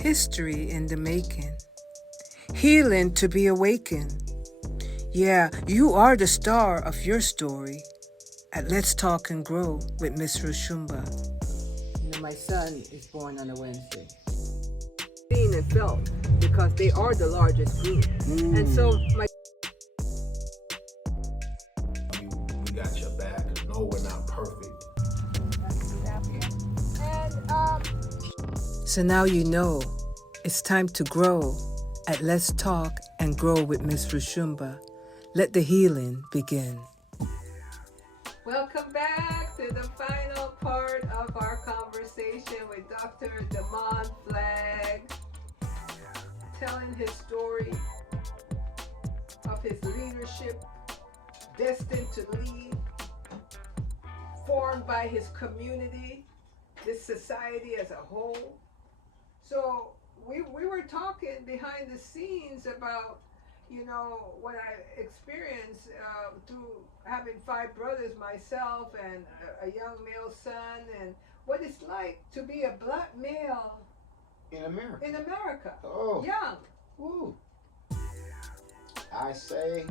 History in the making. Healing to be awakened. Yeah, you are the star of your story at Let's Talk and Grow with Miss Roshumba. You know, my son is born on a Wednesday. Seen and felt because they are the largest group. And so my we got your back. No, we're not perfect. So now you know it's time to grow at Let's Talk and Grow with Miss Roshumba. Let the healing begin. welcome back to the final part of our conversation with Dr. Damon Flagg, telling his story of his leadership, destined to lead, formed by his community, this society as a whole. So we were talking behind the scenes about, you know, what I experienced through having 5 brothers myself and a young male son, and what it's like to be a black male in America. in America, Oh, young. woo. I say,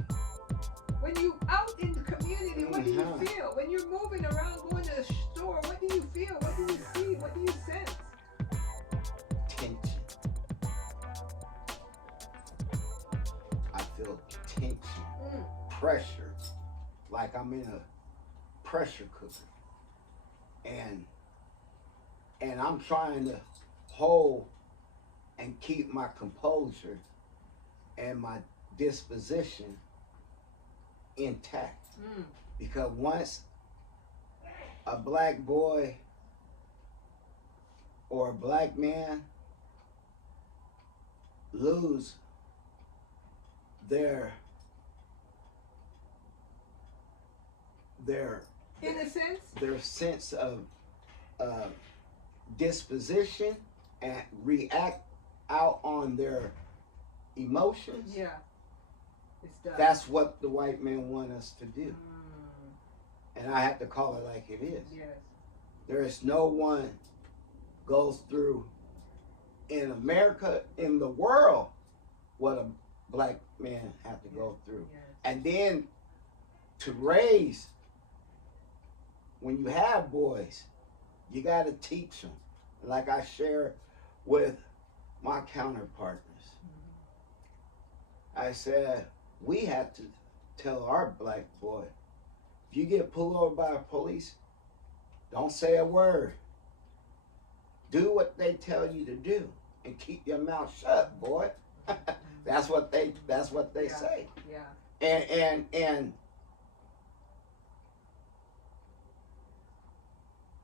When you out in the community, what do you Mhm. feel? When you're moving around, going to the store, what do you feel? What do you see? What do you sense? tension. I feel tension, pressure, like I'm in a pressure cooker, and I'm trying to hold and keep my composure and my disposition intact. Because once a black boy or a black man lose their Innocence? their sense of disposition and react out on their emotions, Yeah. It's done. that's what the white man want us to do. And I have to call it like it is. Yes. There is no one goes through in America, in the world, what a black man have to go through. Yes. And then to raise, when you have boys, you got to teach them. Like I share with my counterpartners. I said, we have to tell our black boy, if you get pulled over by a police, don't say a word. Do what they tell you to do and keep your mouth shut, boy. That's what they Yeah. say. Yeah. And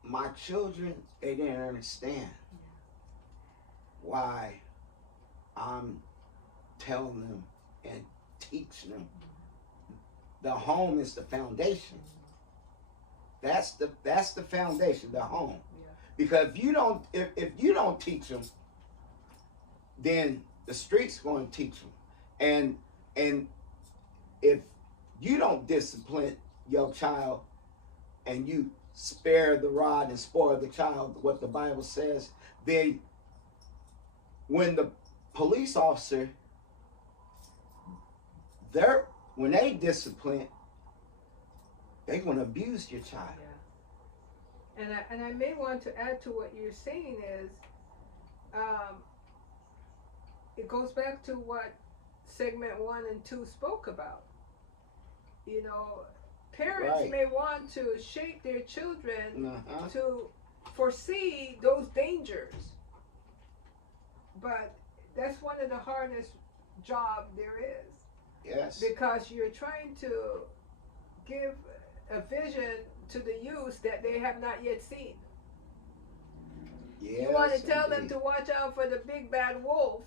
my children, they didn't understand why I'm telling them and teaching them. The home is the foundation. That's the foundation, the home. Yeah. Because if you don't teach them, then the street's going to teach them. And if you don't discipline your child and you spare the rod and spoil the child, what the Bible says, then when the police officer, when they discipline, they're going to abuse your child. Yeah. And I may want to add to what you're saying is, it goes back to what segment 1 and 2 spoke about. You know, parents Right. may want to shape their children Uh-huh. to foresee those dangers, but that's one of the hardest job there is. Yes. Because you're trying to give a vision to the youth that they have not yet seen. Yes, You want to tell them indeed. to watch out for the big bad wolf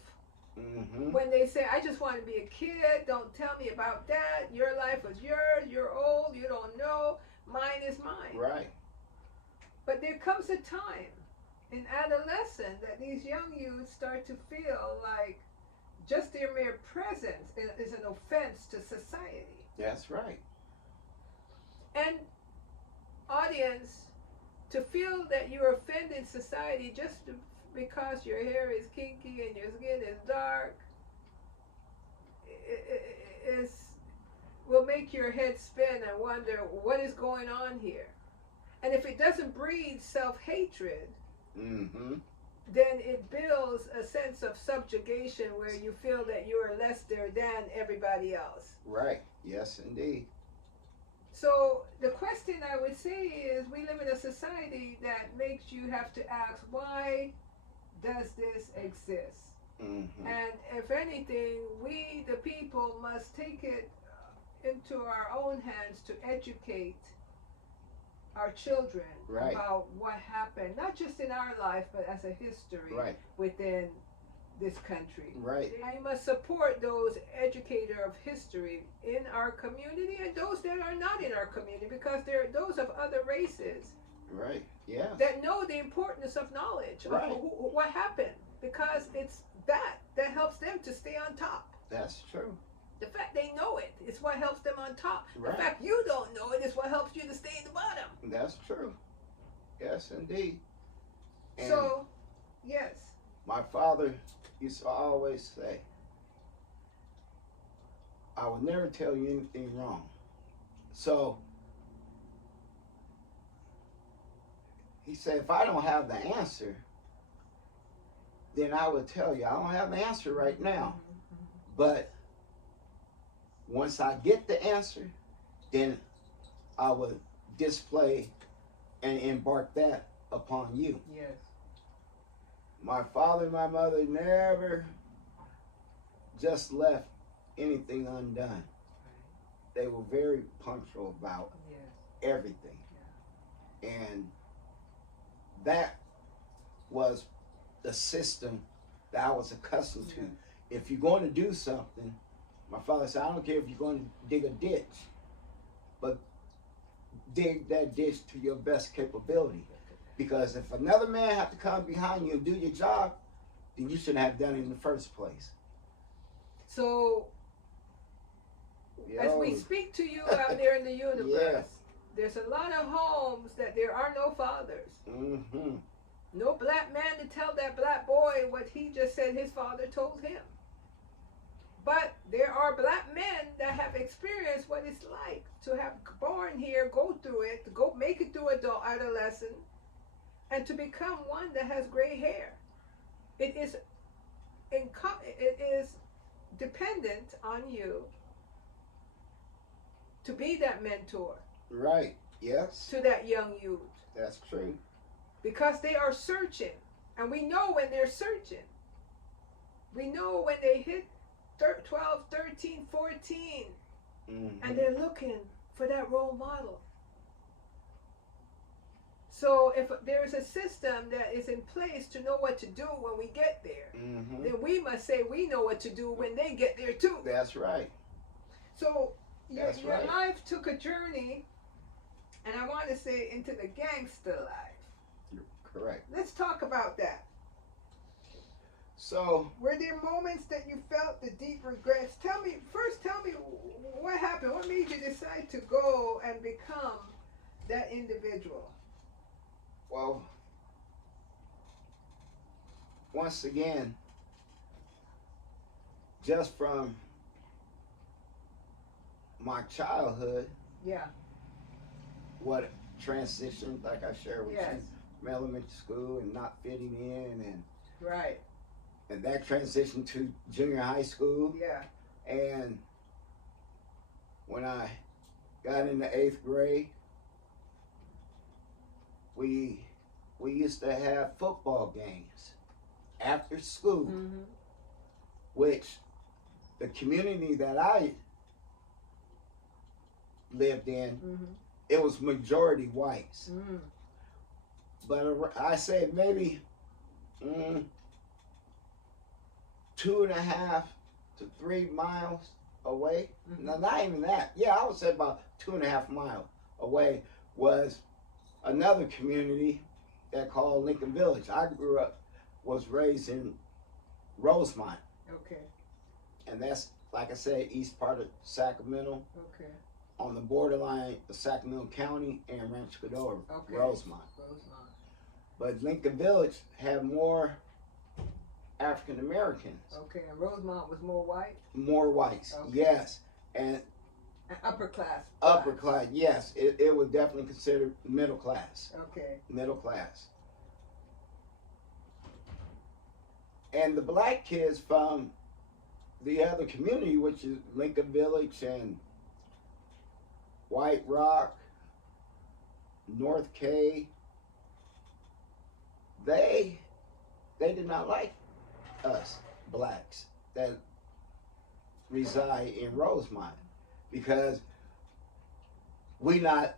Mm-hmm. when they say, I just want to be a kid, don't tell me about that, your life was yours, you're old, you don't know, mine is mine. Right. But there comes a time in adolescence that these young youths start to feel like just their mere presence is an offense to society. That's right. And audience, to feel that you're offending society just because your hair is kinky and your skin is dark is will make your head spin and wonder what is going on here. And if it doesn't breed self-hatred, Mm-hmm. then it builds a sense of subjugation where you feel that you are lesser than everybody else. Right. Yes, indeed. So the question I would say is, we live in a society that makes you have to ask, why does this exist? Mm-hmm. And if anything, we, the people, must take it into our own hands to educate our children Right. about what happened, not just in our life, but as a history Right. within this country. Right. I must support those educator of history in our community and those that are not in our community, because they're those of other races Right. Yeah. that know the importance of knowledge Right. of what happened, because it's that helps them to stay on top. That's true. The fact they know it is what helps them on top. Right. The fact you don't know it is what helps you to stay in the bottom. That's true. Yes, indeed. And So, yes. my father used to always say, I will never tell you anything wrong. So he said, if I don't have the answer, then I would tell you. I don't have the answer right now. But once I get the answer, then I would display and embark that upon you. Yes. My father and my mother never just left anything undone. They were very punctual about Yes. everything. And that was the system that I was accustomed to. If you're going to do something, my father said, I don't care if you're going to dig a ditch, but dig that ditch to your best capability. Because if another man have to come behind you and do your job, then you shouldn't have done it in the first place. So, as we Yo. speak to you out there in the universe, Yes. there's a lot of homes that there are no fathers. Mm-hmm. No black man to tell that black boy what he just said his father told him. But there are black men that have experienced what it's like to have born here, go through it, to go make it through adolescent, and to become one that has gray hair. It is dependent on you to be that mentor Right. Yes. to that young youth, That's true. because they are searching, and we know when they're searching. We know when they hit 12, 13, 14, Mm-hmm. and they're looking for that role model. So if there's a system that is in place to know what to do when we get there, Mm-hmm. then we must say we know what to do when they get there too. That's right. So your right. life took a journey, and I want to say into the gangster life. You're correct. Let's talk about that. So, Were there moments that you felt the deep regrets? Tell me what happened. What made you decide to go and become that individual? well, once again, just from my childhood, Yeah. what transitioned, like I shared with Yes. you, from elementary school and not fitting in, Right. and that transitioned to junior high school. Yeah. And when I got into 8th grade, we used to have football games after school, Mm-hmm. which the community that I lived in, Mm-hmm. it was majority whites. Mm-hmm. But I say maybe 2.5 to 3 miles away. Mhm. No, not even that. Yeah, I would say about 2.5 miles away was another community that called Lincoln Village. I was raised in Rosemont, Okay. and that's, like I said, east part of Sacramento, Okay. on the borderline of Sacramento County and Rancho Cordova, Okay. Rosemont. Rosemont. But Lincoln Village had more African Americans. Okay, and Rosemont was more white? More whites, Okay. yes. And Upper class. upper class, yes. It was definitely considered middle class. Okay. Middle class. And the black kids from the other community, which is Lincoln Village and White Rock, North K, they did not like us blacks that reside in Rosemont because we not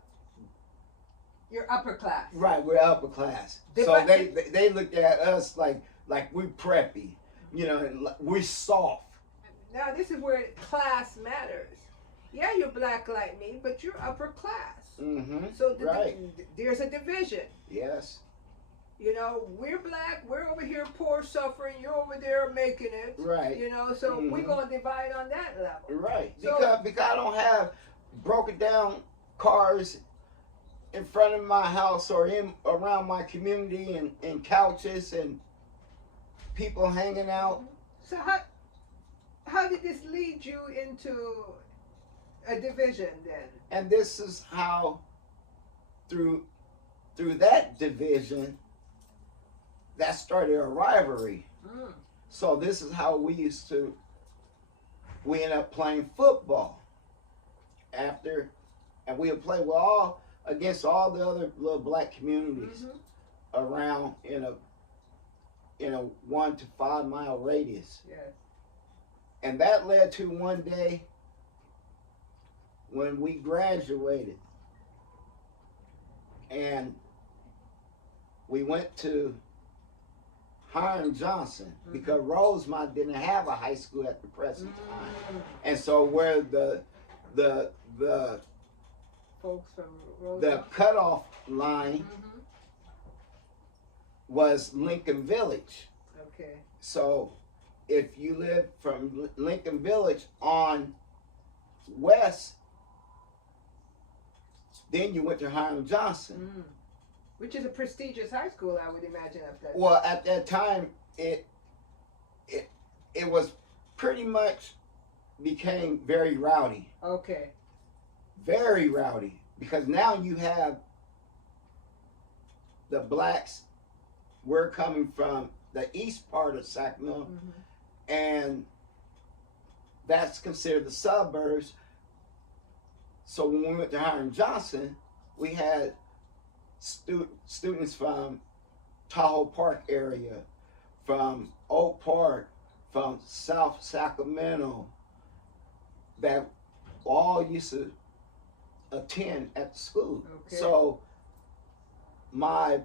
You're upper class. right. We're upper class, They- so but- they looked at us like we preppy, you know, and we soft. Now this is where class matters. Yeah, you're black like me, but you're upper class. Mm-hmm. So Right. there's a division. Yes. You know, we're black, we're over here poor, suffering, you're over there making it. Right. You know, so we're Mhm. gonna divide on that level. Right. So- Because I don't have broken down cars in front of my house or in around my community and couches and people hanging out. So how did this lead you into a division then? And this is how through that division that started a rivalry. Mm. So this is how we ended up playing football after, and we would play against all the other little black communities Mhm. around in a 1 to 5 mile radius. Yes. And that led to one day when we graduated and we went to Hiram Johnson because Rosemont didn't have a high school at the present time. Mm. And so where the Folks from the Rosemont. cutoff line Mhm. was Lincoln Village. Okay. So if you live from Lincoln Village on west, then you went to Hiram Johnson. Mm. Which is a prestigious high school, I would imagine, at that. Well, at that time, it was pretty much became very rowdy. Okay. Very rowdy, because now you have the blacks. We're coming from the east part of Sacramento, Mhm. and that's considered the suburbs. So when we went to Hiram Johnson, we had students from Tahoe Park area, from Oak Park, from South Sacramento, that all used to attend at the school. Okay. So my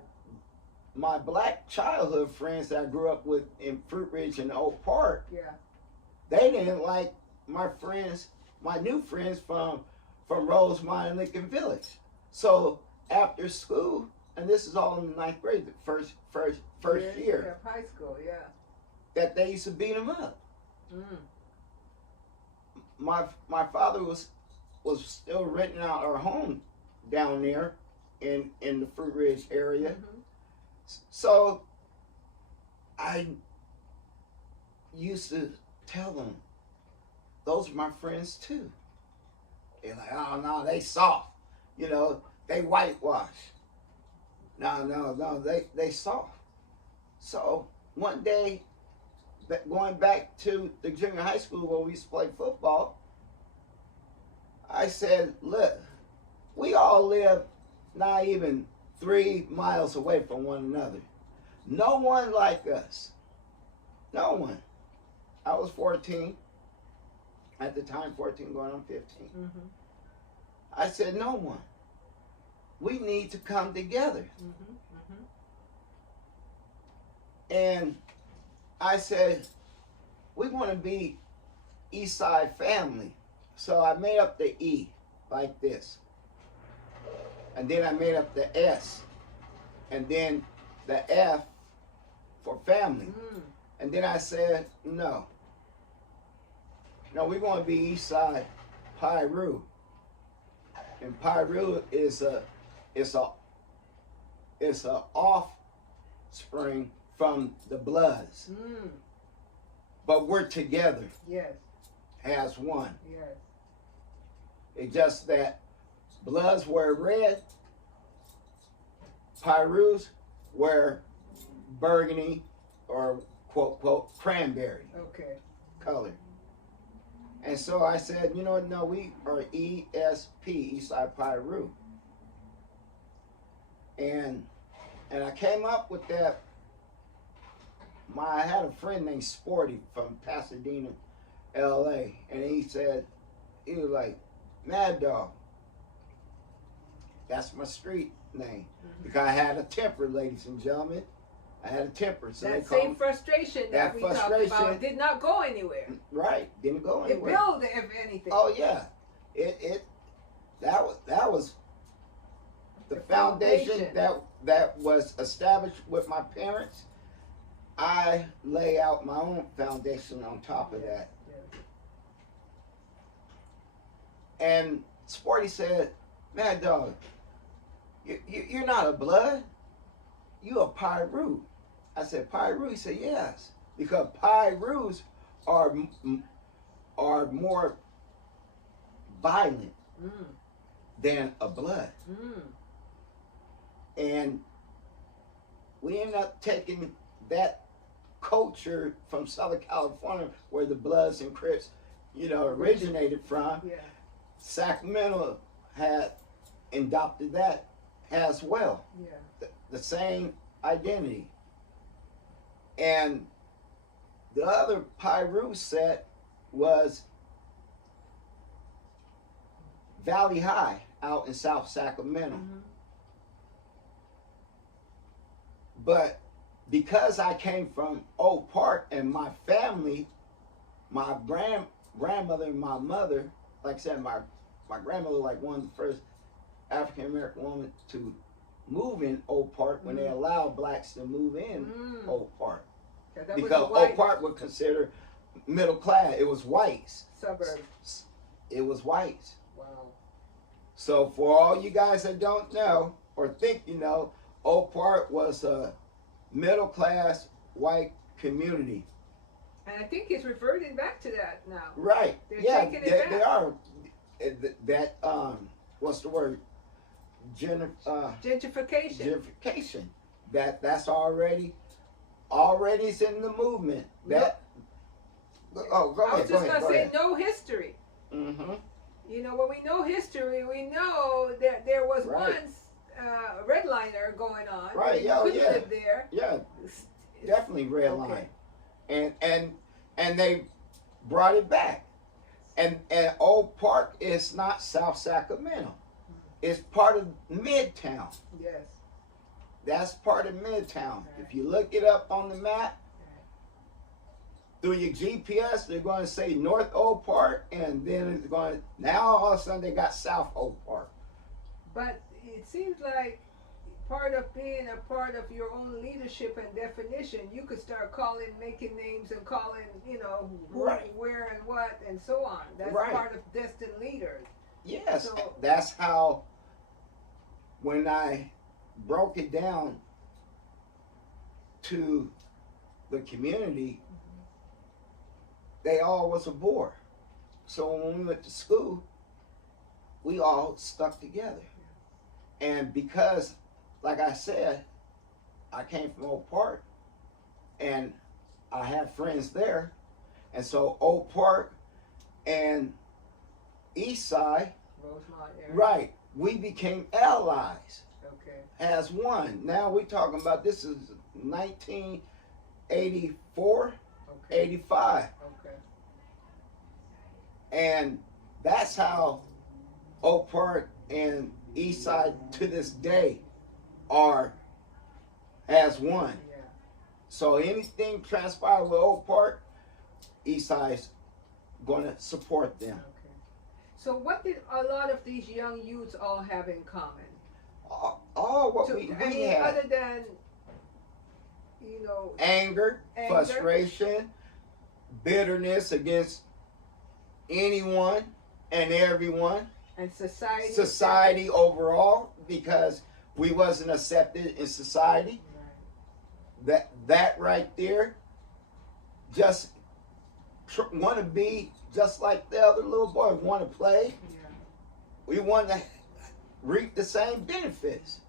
black childhood friends that I grew up with in Fruit Ridge and Oak Park, Yeah. they didn't like my new friends from Rosemont and Lincoln Village. So after school, and this is all in the 9th grade, the first year, Yeah, high school, yeah. that they used to beat them up. Mm. My father was still renting out our home down there in the Fruit Ridge area. Mhm. So I used to tell them, those are my friends too. They're like, oh no, they soft. You know, they whitewash. No, they soft. So one day, going back to the junior high school where we used to play football, I said, look, we all live not even 3 miles away from one another. No one like us. No one. I was 14 at the time, 14 going on 15. Mhm. I said, no one. We need to come together. Mhm. Mhm. And I said, we want to be East Side family. So I made up the E like this. And then I made up the S. And then the F for family. Mm. And then I said, no. No, we're going to be East Side Pyru. And Pyru is a offspring from the Bloods. Mm. but we're together Yes. as one. Yes. It's just that Bloods wear red, Pyrus wear burgundy or quote quote cranberry Okay. color. And so I said, you know, no, we are ESP, Eastside Pyru. And I came up with that. I had a friend named Sporty from Pasadena, LA, and he was like, Mad Dog. That's my street name. Because I had a temper, ladies and gentlemen. I had a temper. So That same frustration that we talked about did not go anywhere. Right, didn't go anywhere. It built, if anything. Oh yeah, that was the foundation that was established with my parents. I lay out my own foundation on top of that. Yeah. And Sporty said, Mad Dog, you're not a Blood, you a Pyru. I said, Pyru? He said, yes, because Pyrus are more violent than a Blood. And we ended up taking that culture from Southern California, where the Bloods and Crips, originated from. Yeah. Sacramento had adopted that as well. Yeah. The same identity. And the other Pyru set was Valley High out in South Sacramento. But because I came from Oak Park and my family, my grandmother and my mother, like I said, my grandmother like one of the first African American women to move in Oak Park when they allowed blacks to move in Oak Park. Because Oak Park was considered middle class. It was whites. Suburbs. It was whites. Wow. So for all you guys that don't know or think you know, Oak Park was a middle class white community. And I think it's reverting back to that now. Right. They're yeah, taking it back. they are. That what's the word? Gentrification. Gentrification. That's already is in the movement. That. Oh, go ahead. I was just gonna say no history. Mm-hmm. When we know history, we know that there was Right. once a redliner going on. Right. You Yeah. couldn't Yeah. live there. Yeah. Definitely red line. Okay. And they brought it back. And Oak Park is not South Sacramento. It's part of Midtown. Yes. That's part of Midtown. If you look it up on the map, through your GPS, they're going to say North Oak Park, and then it's going now all of a sudden they got South Oak Park. But it seems like part of being a part of your own leadership and definition, you could start making names and calling, who, Right. where, and what, and so on. That's Right. part of destined leaders. Yes, So- that's how, when I broke it down to the community, they all was a bore. So when we went to school, we all stuck together. And because, like I said, I came from Oak Park, and I had friends there, and so Oak Park and East Side, Rosemont area. right, we became allies Okay. as one. Now we're talking about, this is 1984, Okay. 85. Okay. And that's how Oak Park and East Side to this day are as one. Yeah. So anything transpire with Oak Park, East Side's gonna support them. Okay. So what did a lot of these young youths all have in common? All what we had. Other than, Anger, Anger. frustration, bitterness against anyone and everyone. and society. Society overall, because we wasn't accepted in society. Right. That right there just want to be just like the other little boys, want to play. Yeah. We want to reap the same benefits.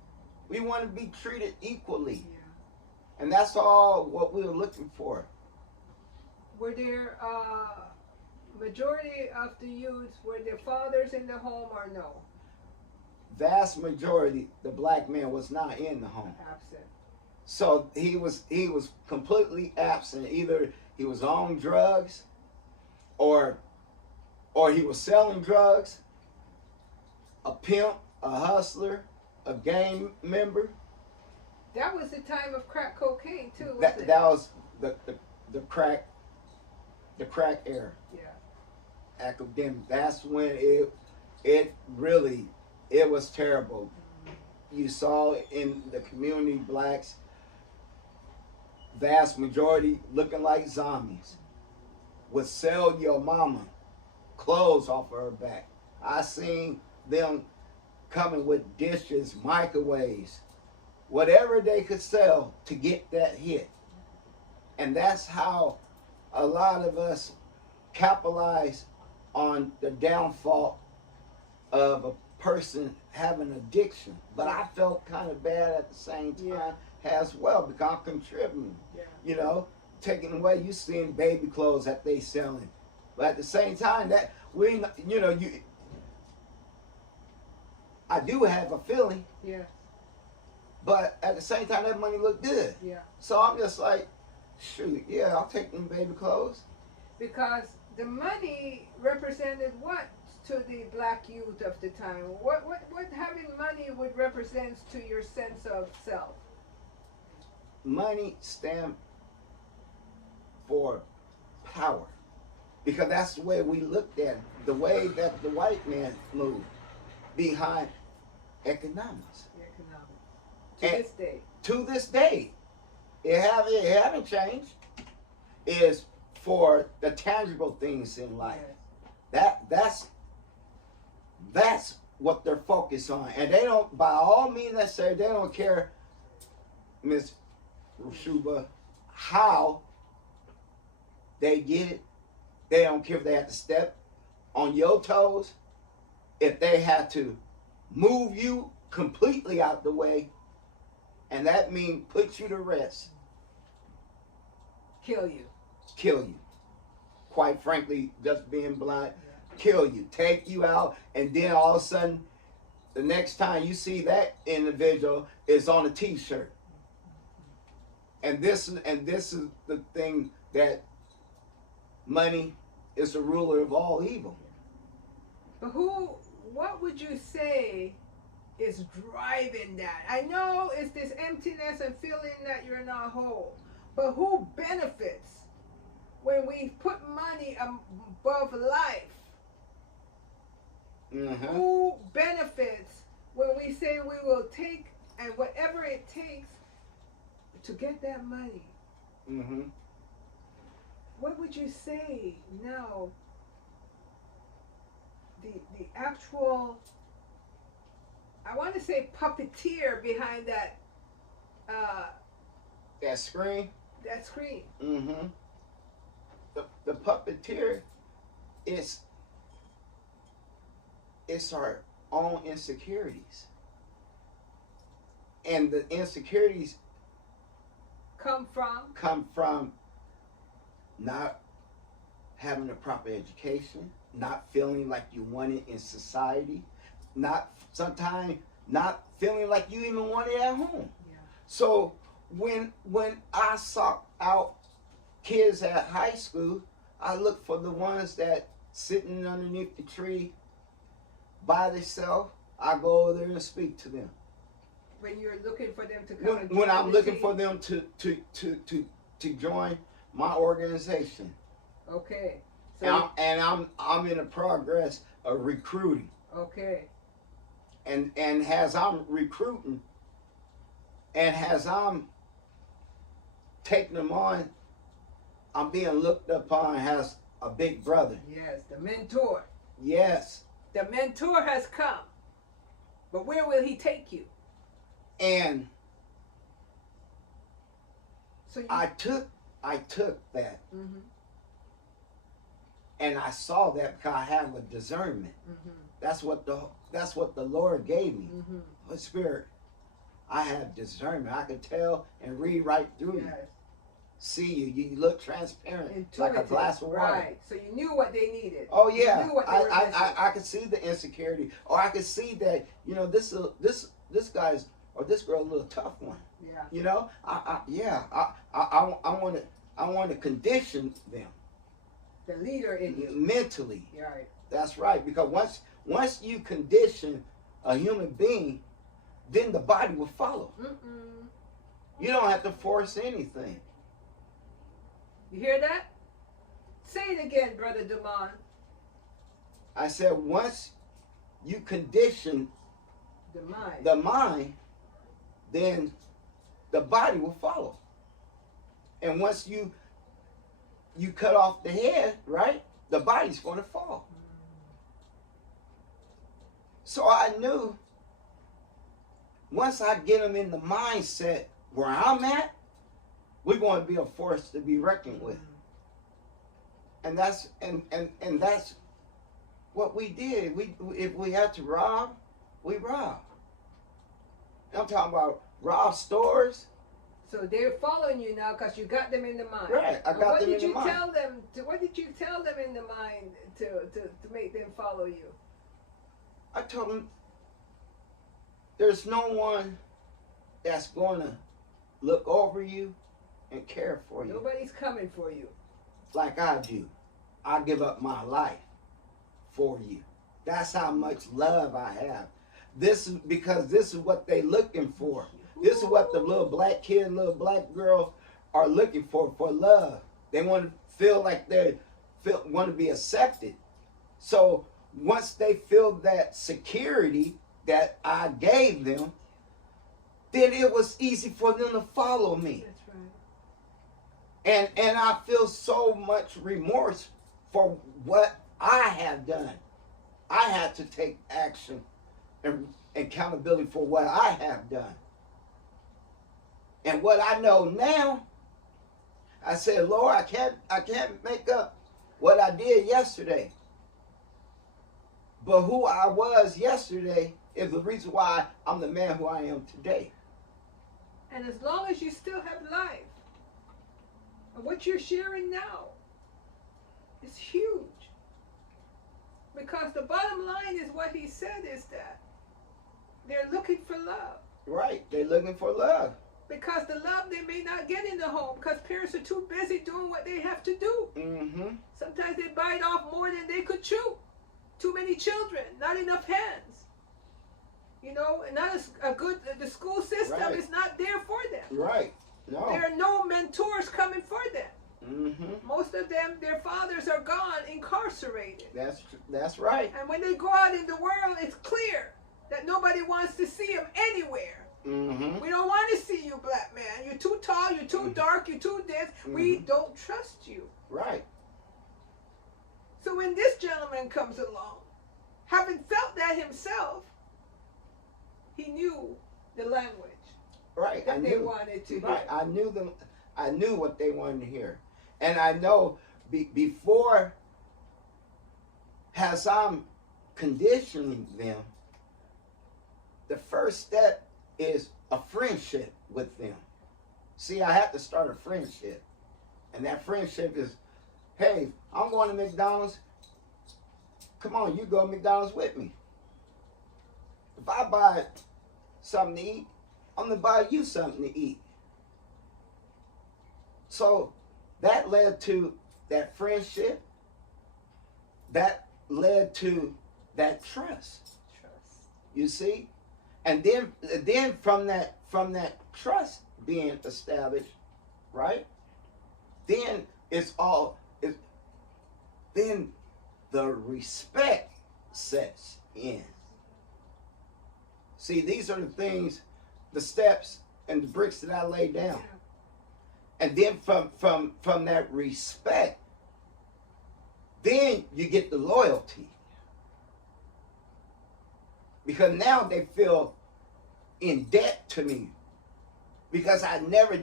We want to be treated equally. Yeah. And that's all what we were looking for. Were there majority of the youths, were their fathers in the home or no? Vast majority, the black man was not in the home. Absent. So he was completely absent. Either he was on drugs, or he was selling drugs, a pimp, a hustler, a gang member. That was the time of crack cocaine too, wasn't That it? was the crack era. Yeah. Academic. That's when it really was terrible. You saw in the community, blacks, vast majority looking like zombies, would sell your mama clothes off of her back. I seen them coming with dishes, microwaves, whatever they could sell to get that hit. And that's how a lot of us capitalize on the downfall of a person having addiction. But I felt kind of bad at the same time as well, because I'm contributing. Yeah. You know, taking away, you seeing baby clothes that they selling. But at the same time, that we, you know, I do have a feeling, Yeah. but at the same time, that money looked good. Yeah. So I'm just like, shoot, yeah, I'll take them baby clothes. Because the money represented what to the black youth of the time? What having money would represent to your sense of self? Money stand for power, because that's the way we looked at it, the way that the white man moved behind economics. Economic. To And this day. To this day, it haven't changed. Is for the tangible things in life. Yes. That's what they're focused on, and they don't, by all means necessary, they don't care, Miss Roshumba, how they get it. They don't care if they have to step on your toes, if they have to move you completely out the way, and that means put you to rest. Kill you. Kill you. Quite frankly, just being blunt, kill you, take you out, and then all of a sudden, the next time you see that individual is on a T-shirt. And this is the thing, that money is the ruler of all evil. But what would you say is driving that? I know it's this emptiness and feeling that you're not whole, but who benefits when we put money above life? Mm-hmm. Who benefits when we say we will take and whatever it takes to get that money? Mm-hmm. What would you say now? The actual, I want to say, puppeteer behind that That screen. that screen. Mm-hmm. The puppeteer is our own insecurities, and the insecurities Come from not having a proper education, not feeling like you wanted in society, sometimes not feeling like you even wanted at home. Yeah. So when I sought out kids at high school, I look for the ones that sitting underneath the tree by themselves. I go over there and speak to them. When you're looking for them to come and When join I'm the looking team. for them to join my organization. Okay. So And I'm in the progress of recruiting. okay. And as I'm recruiting, and as I'm taking them on, I'm being looked upon as a big brother. Yes, the mentor. Yes. The mentor has come. But where will he take you? And So you, I took that, Mhm. And I saw that because I have a discernment. Mm-hmm. That's what the Lord gave me. Mm-hmm. Holy Spirit, I have discernment. I can tell and read right through you. Yes. See you. You look transparent, Intuitive. like a glass of water. Right. So you knew what they needed. Oh yeah, You knew what they were missing. I could see the insecurity, or I could see that this guy's or this girl a little tough one. Yeah. You know, I want to condition them The leader in you. mentally. Right. That's right, because once you condition a human being, then the body will follow. Mm-mm. You don't have to force anything. You hear that? Say it again, Brother Damon. I said once you condition The mind. the mind, then the body will follow. And once you cut off the head, right, the body's going to fall. So I knew once I get them in the mindset where I'm at, we're going to be a force to be reckoned with. And that's what we did. If we had to rob, we robbed. I'm talking about rob stores. So they're following you now because you got them in the mind. Right, I got them in the mind. What did you tell them in the mind to make them follow you? I told them there's no one that's going to look over you and care for you Nobody's coming for you. like I do. I give up my life for you. That's how much love I have. This is because this is what they looking for. This is what the little black kid, little black girl are looking for love. They want to feel like want to be accepted. So once they feel that security that I gave them, then it was easy for them to follow me. That's right. And I feel so much remorse for what I have done. I had to take action and accountability for what I have done. And what I know now, I said, Lord, I can't make up what I did yesterday. But who I was yesterday is the reason why I'm the man who I am today. And as long as you still have life, and what you're sharing now is huge. Because the bottom line is what he said is that they're looking for love. Right, they're looking for love. Because the love they may not get in the home because parents are too busy doing what they have to do. Mm-hmm. Sometimes they bite off more than they could chew. Too many children, not enough hands. You know, not a good, the school system Right. is not there for them. Right. No. There are no mentors coming for them. Mm-hmm. Most of them, their fathers are gone, incarcerated. That's right. And when they go out in the world, it's clear that nobody wants to see them anywhere. Mm-hmm. We don't want to see you, black man. You're too tall, you're too dark, you're too this. We don't trust you. Right. So when this gentleman comes along, having felt that himself, he knew the language Right. that they wanted to hear. Right. I knew them. I knew what they wanted to hear, and I know before, as I'm conditioning them, the first step is a friendship with them. See, I have to start a friendship, and that friendship is, hey, I'm going to McDonald's. Come on, you go to McDonald's with me. If I buy something to eat, I'm going to buy you something to eat. So that led to that friendship. That led to that trust. You see? And then from that trust being established, right? Then then the respect sets in. See, these are the things, the steps and the bricks that I lay down. And then from that respect, then you get the loyalty. Because now they feel in debt to me. Because I never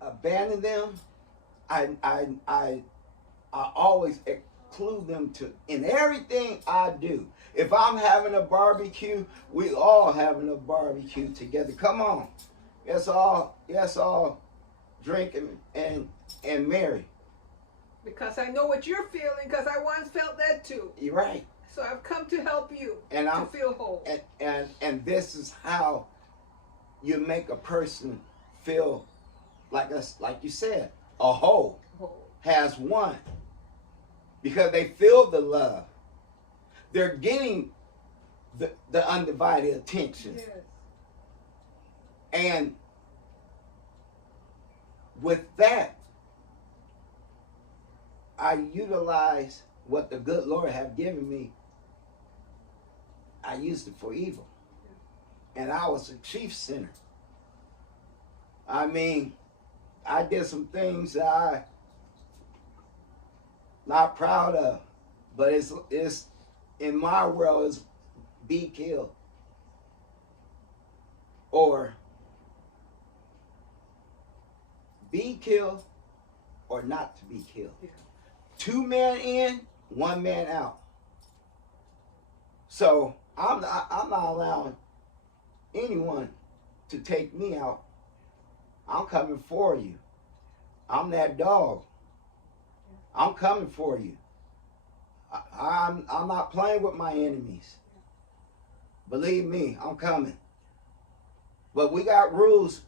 abandoned them. I always include them to in everything I do. If I'm having a barbecue, we all having a barbecue together. Come on, let's all drink and marry. Because I know what you're feeling, because I once felt that too. You're right. So I've come to help you And to feel whole. And this is how you make a person feel like you said, a whole, has one. Because they feel the love. They're getting the undivided attention. Yes. And with that, I utilize what the good Lord have given me. I used it for evil. And I was a chief sinner. I mean, I did some things that I not proud of, but it's in my world is be killed or be killed or not to be killed. Yeah. 2 men in, 1 man out. So I'm not allowing anyone to take me out. I'm coming for you. I'm that dog. I'm coming for you. I'm not playing with my enemies. Believe me, I'm coming. But we got rules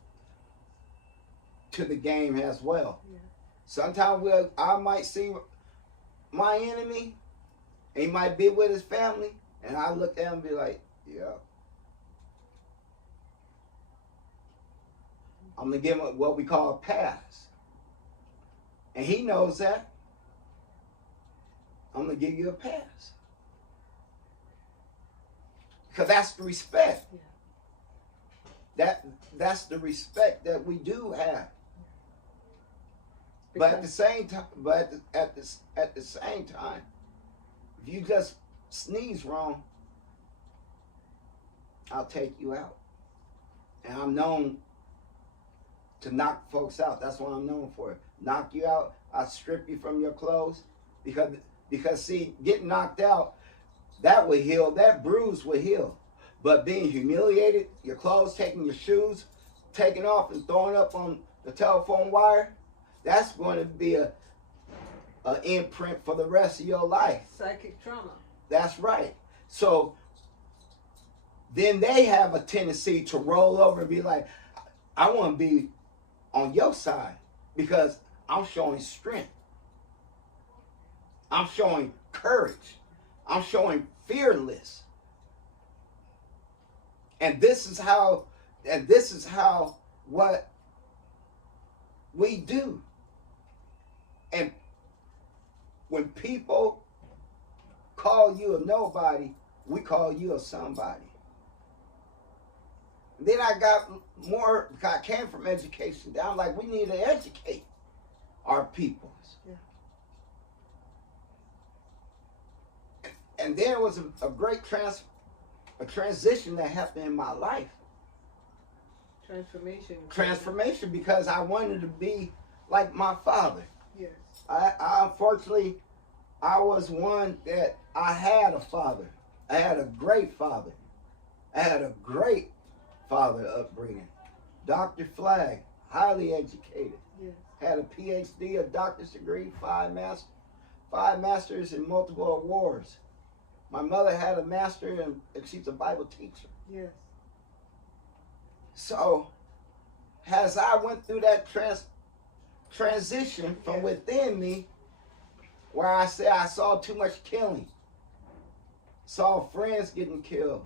to the game as well. Yeah. Sometimes I might see my enemy, and he might be with his family, and I look at him and be like, yeah. I'm going to give him what we call a pass. And he knows that. I'm going to give you a pass. Because that's the respect. Yeah. That's the respect that we do have. But at the same time, at the same time, if you just sneeze wrong, I'll take you out. And I'm known to knock folks out. That's what I'm known for. Knock you out. I'll strip you from your clothes. Because see, getting knocked out, that will heal. That bruise will heal. But being humiliated, your clothes, taking your shoes, taking off and throwing up on the telephone wire, that's going to be an imprint for the rest of your life. Psychic trauma. That's right. So then they have a tendency to roll over and be like, I want to be on your side because I'm showing strength. I'm showing courage. I'm showing fearless. And this is how what we do. And when people call you a nobody, we call you a somebody. And then I got more, I came from education down, like we need to educate our peoples. Yeah. And there was a great transition that happened in my life. Transformation because I wanted to be like my father. Yes. I unfortunately, I was one that I had a father. I had a great father. I had a great father upbringing. Dr. Flagg, highly educated. Yes. Had a PhD, a doctor's degree, 5 masters and multiple awards. My mother had a master and she's a Bible teacher. Yes. So, as I went through that transition from within me, where I say I saw too much killing, saw friends getting killed,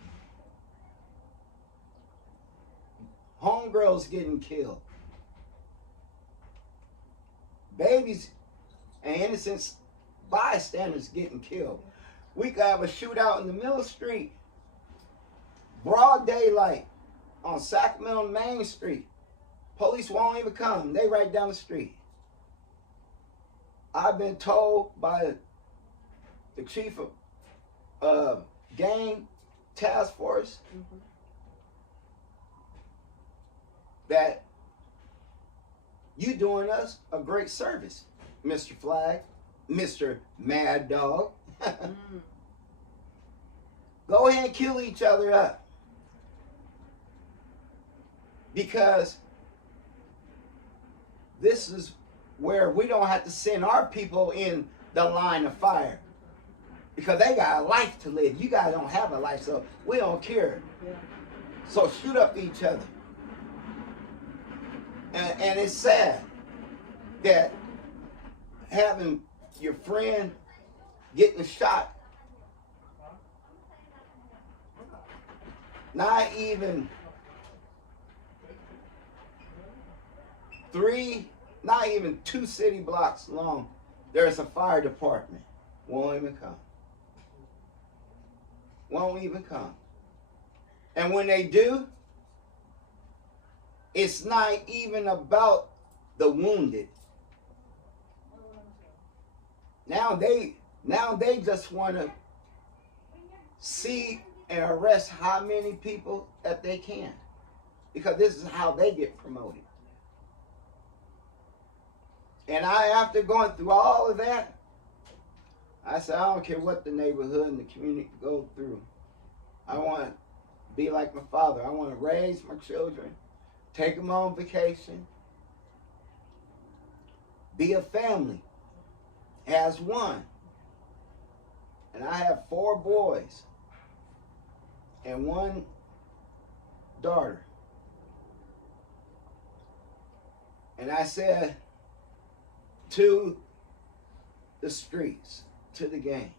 homegirls getting killed, babies and innocent bystanders getting killed. We could have a shootout in the middle of the street, broad daylight, on Sacramento Main Street. Police won't even come. They right down the street. I've been told by the chief of gang task force that you doing us a great service. Mr. Flag, Mr. Mad Dog. Go ahead and kill each other up. Because this is where we don't have to send our people in the line of fire. Because they got a life to live. You guys don't have a life, so we don't care. Yeah. So shoot up each other. And it's sad that having your friend getting shot, not even two city blocks long, there's a fire department. Won't even come. Won't even come. And when they do, it's not even about the wounded. Now they just want to see and arrest how many people that they can. Because this is how they get promoted. And after going through all of that, I said, I don't care what the neighborhood and the community go through. I want to be like my father. I want to raise my children, take them on vacation, be a family as one. And I have 4 boys and 1 daughter. And I said to the streets, to the game,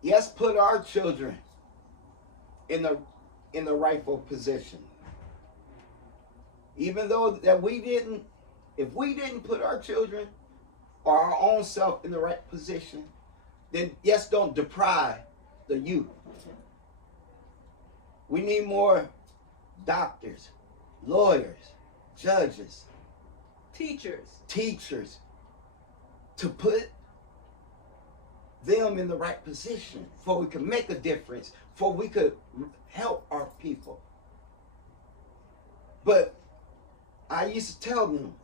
yes, put our children in the rightful position. Even though that if we didn't put our children or our own self in the right position, then yes, don't deprive the youth. We need more doctors, lawyers, judges, teachers to put them in the right position for we can make a difference, for we could help our people. But I used to tell them,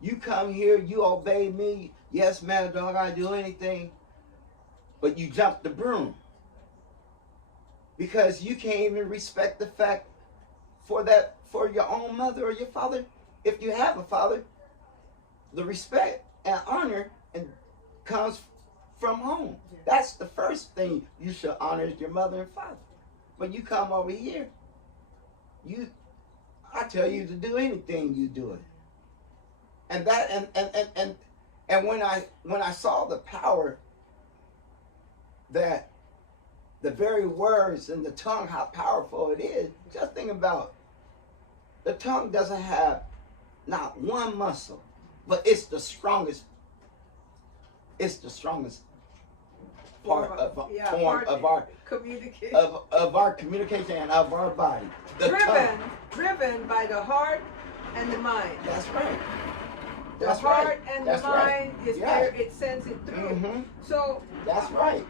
you come here, you obey me, yes, Mad Dog, I do anything, but you jump the broom. Because you can't even respect the fact for your own mother or your father. If you have a father, the respect and honor comes from home. That's the first thing you should honor is your mother and father. But you come over here, I tell you to do anything, you do it. And when I saw the power that the very words and the tongue, how powerful it is, just think about the tongue doesn't have not one muscle, but it's the strongest. It's the strongest part of our communication, of our communication and of our body. Driven by the heart and the mind. That's right. The heart and the mind is where it sends it through. Mm-hmm. So that's right.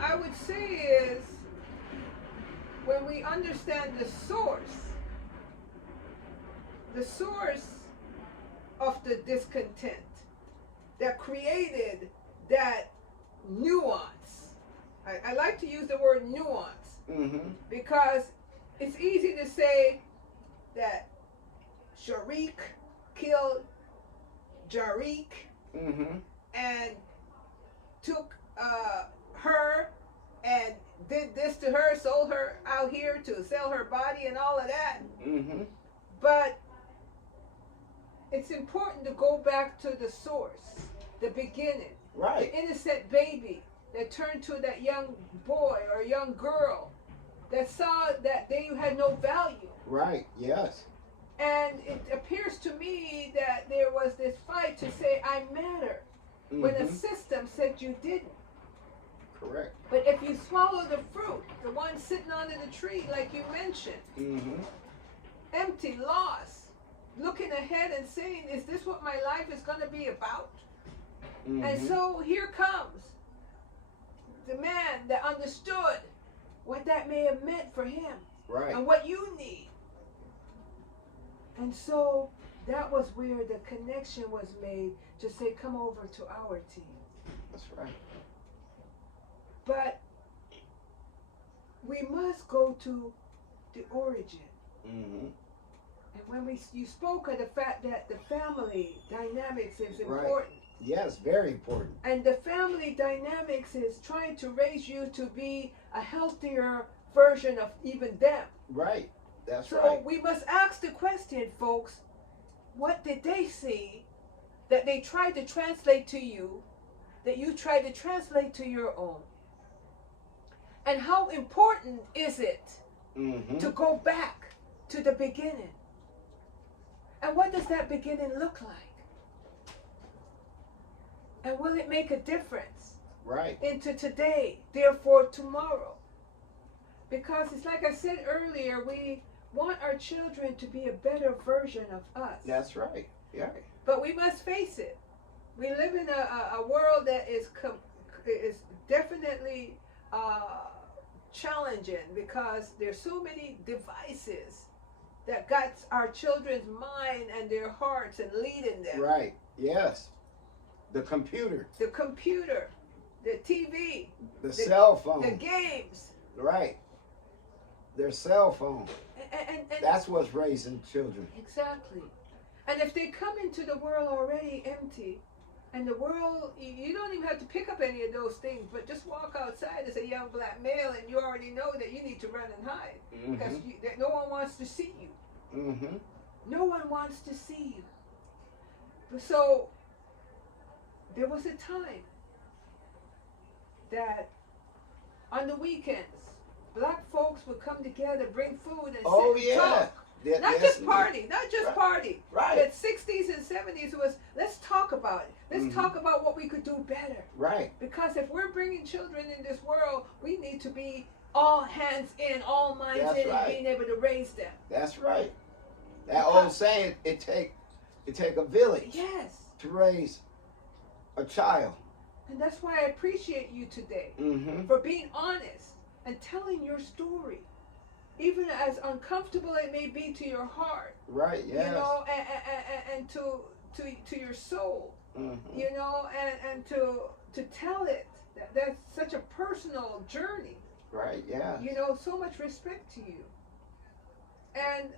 I would say is when we understand the source of the discontent that created that nuance. I like to use the word nuance because it's easy to say that Sharik killed Jarik and took her and did this to her, sold her out here to sell her body and all of that. But it's important to go back to the source, the beginning. Right. The innocent baby that turned to that young boy or young girl that saw that they had no value. Right, yes. And it appears to me that there was this fight to say, I matter, when the system said you didn't. Correct. But if you swallow the fruit, the one sitting under the tree, like you mentioned, empty, lost, looking ahead and saying, is this what my life is going to be about? And so here comes the man that understood what that may have meant for him. Right. And what you need. And so that was where the connection was made to say, come over to our team. That's right. But we must go to the origin. Mm-hmm. And when you spoke of the fact that the family dynamics is Right. important. Yes, very important. And the family dynamics is trying to raise you to be a healthier version of even them. Right. That's So right. we must ask the question, folks, what did they see that they tried to translate to you, that you tried to translate to your own? And how important is it Mm-hmm. to go back to the beginning? And what does that beginning look like? And will it make a difference Right. into today, therefore tomorrow? Because it's like I said earlier, we want our children to be a better version of us. That's right. Yeah. But we must face it. We live in a world that is definitely challenging because there's so many devices that got our children's mind and their hearts and leading them. Right. Yes. The computer. The computer, the TV, The cell phone. the games. Right. Their cell phone. And That's what's raising children. exactly. And if they come into the world already empty, and the world, you don't even have to pick up any of those things, but just walk outside as a young black male and you already know that you need to run and hide. Because Mm-hmm. no one wants to see you. Mm-hmm. No one wants to see you. So, there was a time that on the weekends, black folks would come together, bring food, and Oh, sit yeah. and talk. Not Yes, just party, not just Right. party. Right. The 60s and 70s was, let's talk about it. Let's Mhm. talk about what we could do better. Right. Because if we're bringing children in this world, we need to be all hands in, all minds That's in, right. and being able to raise them. That's right. That old saying, it take a village Yes. to raise a child. And that's why I appreciate you today Mm-hmm. for being honest and telling your story. Even as uncomfortable it may be to your heart, Right. Yes. you know, and to your soul, Mm-hmm. you know, and to tell it. That's such a personal journey. Right. Yeah. You know, so much respect to you. And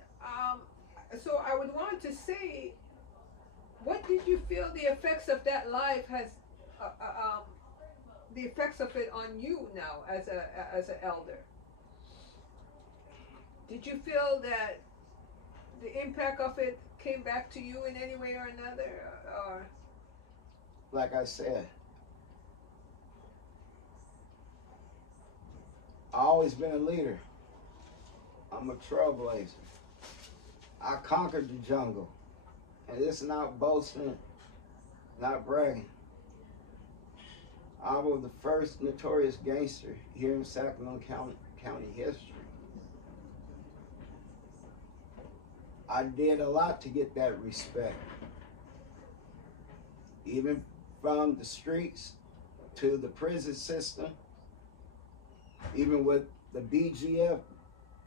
so I would want to say, what did you feel the effects of that life has, the effects of it on you now as an elder? Did you feel that the impact of it came back to you in any way or another, or? Like I said, I always been a leader. I'm a trailblazer. I conquered the jungle. And it's not boasting, not bragging. I was the first notorious gangster here in Sacramento County history. I did a lot to get that respect. Even from the streets to the prison system, even with the BGF,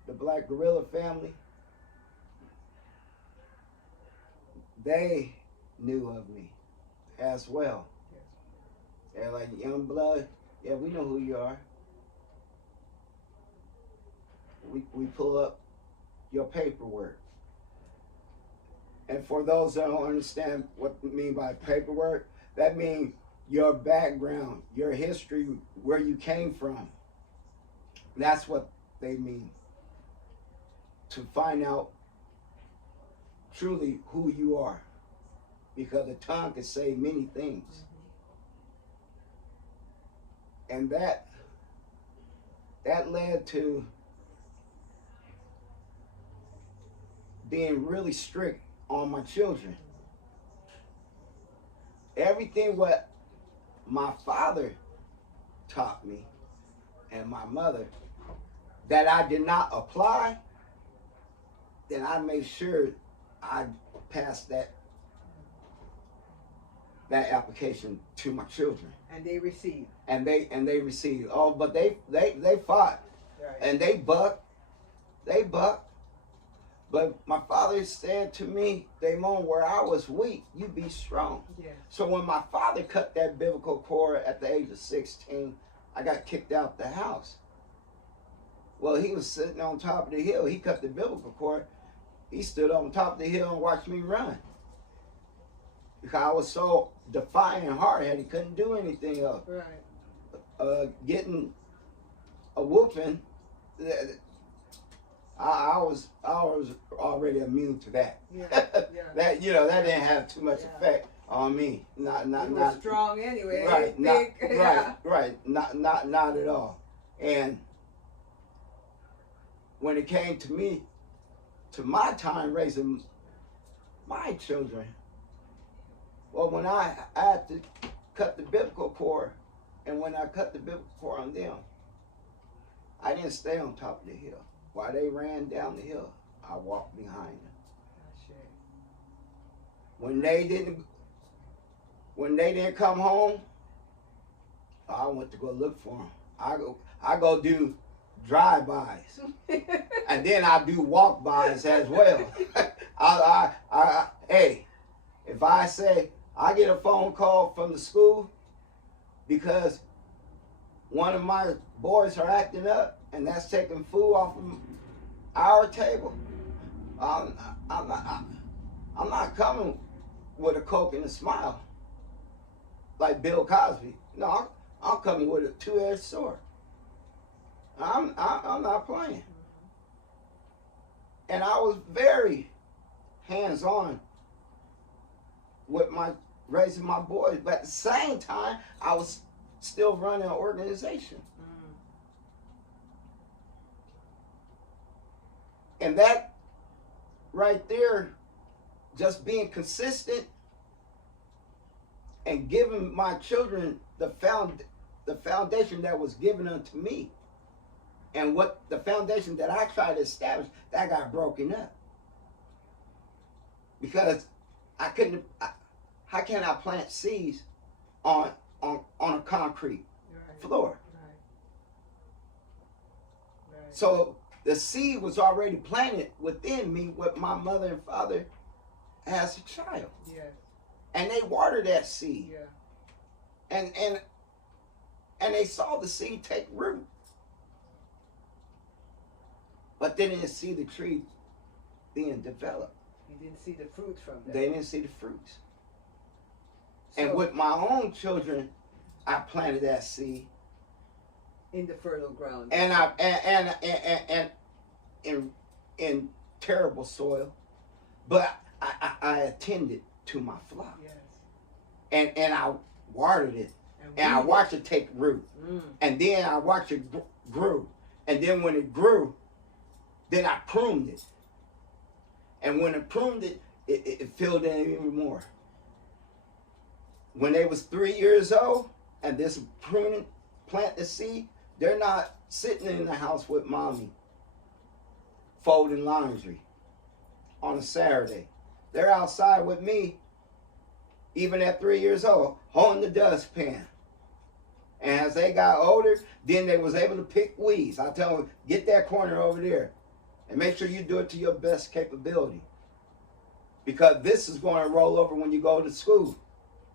the Black Guerrilla family, they knew of me as well. They're like, young blood, yeah, we know who you are. We pull up your paperwork. And for those that don't understand what I mean by paperwork, that means your background, your history, where you came from. That's what they mean. To find out truly who you are. Because the tongue can say many things. And that led to being really strict on my children. Everything what my father taught me and my mother that I did not apply, then I made sure I passed that application to my children. And they received. And they received. Oh, but they fought. Right. And they bucked. But But my father said to me, Damon, where I was weak, you be strong. Yes. So when my father cut that biblical cord at the age of 16, I got kicked out the house. Well, he was sitting on top of the hill. He cut the biblical cord. He stood on top of the hill and watched me run. Because I was so defiant and hard-headed, he couldn't do anything else. Right. Getting a whooping, I was already immune to that. Yeah. That that didn't have too much effect on me. Not You were strong anyway. right. Big. Right. Not at all. And when it came to me, to my time raising my children, well, when I had to cut the biblical cord, and when I cut the biblical cord on them, I didn't stay on top of the hill. While they ran down the hill, I walked behind them. When they didn't come home, I went to go look for them. I go do drive-bys, and then I do walk-bys as well. Hey, if I say I get a phone call from the school because one of my boys are acting up and that's taking food off of our table, I'm not coming with a Coke and a smile like Bill Cosby. No, I'm coming with a two-edged sword. I'm not playing. And I was very hands-on with my raising my boys, but at the same time, I was still running an organization. And that right there, just being consistent and giving my children the foundation that was given unto me, and what the foundation that I tried to establish, that got broken up. Because I couldn't, how can I plant seeds on a concrete floor? Right. So the seed was already planted within me with my mother and father as a child. Yes. And they watered that seed. Yeah. And they saw the seed take root. But they didn't see the tree being developed. You didn't see the fruit from that. They didn't see the fruits. So, and with my own children, I planted that seed in the fertile ground. And in terrible soil, but I attended to my flock. Yes. And I watered it, and I watched it take root, and then I watched it grow, and then when it grew, then I pruned it, and when it pruned it, it filled in even more. When they was 3 years old, and this pruning plant the seed, they're not sitting in the house with mommy folding laundry on a Saturday. They're outside with me, even at 3 years old, holding the dustpan. And as they got older, then they was able to pick weeds. I tell them, get that corner over there, and make sure you do it to your best capability. Because this is going to roll over when you go to school.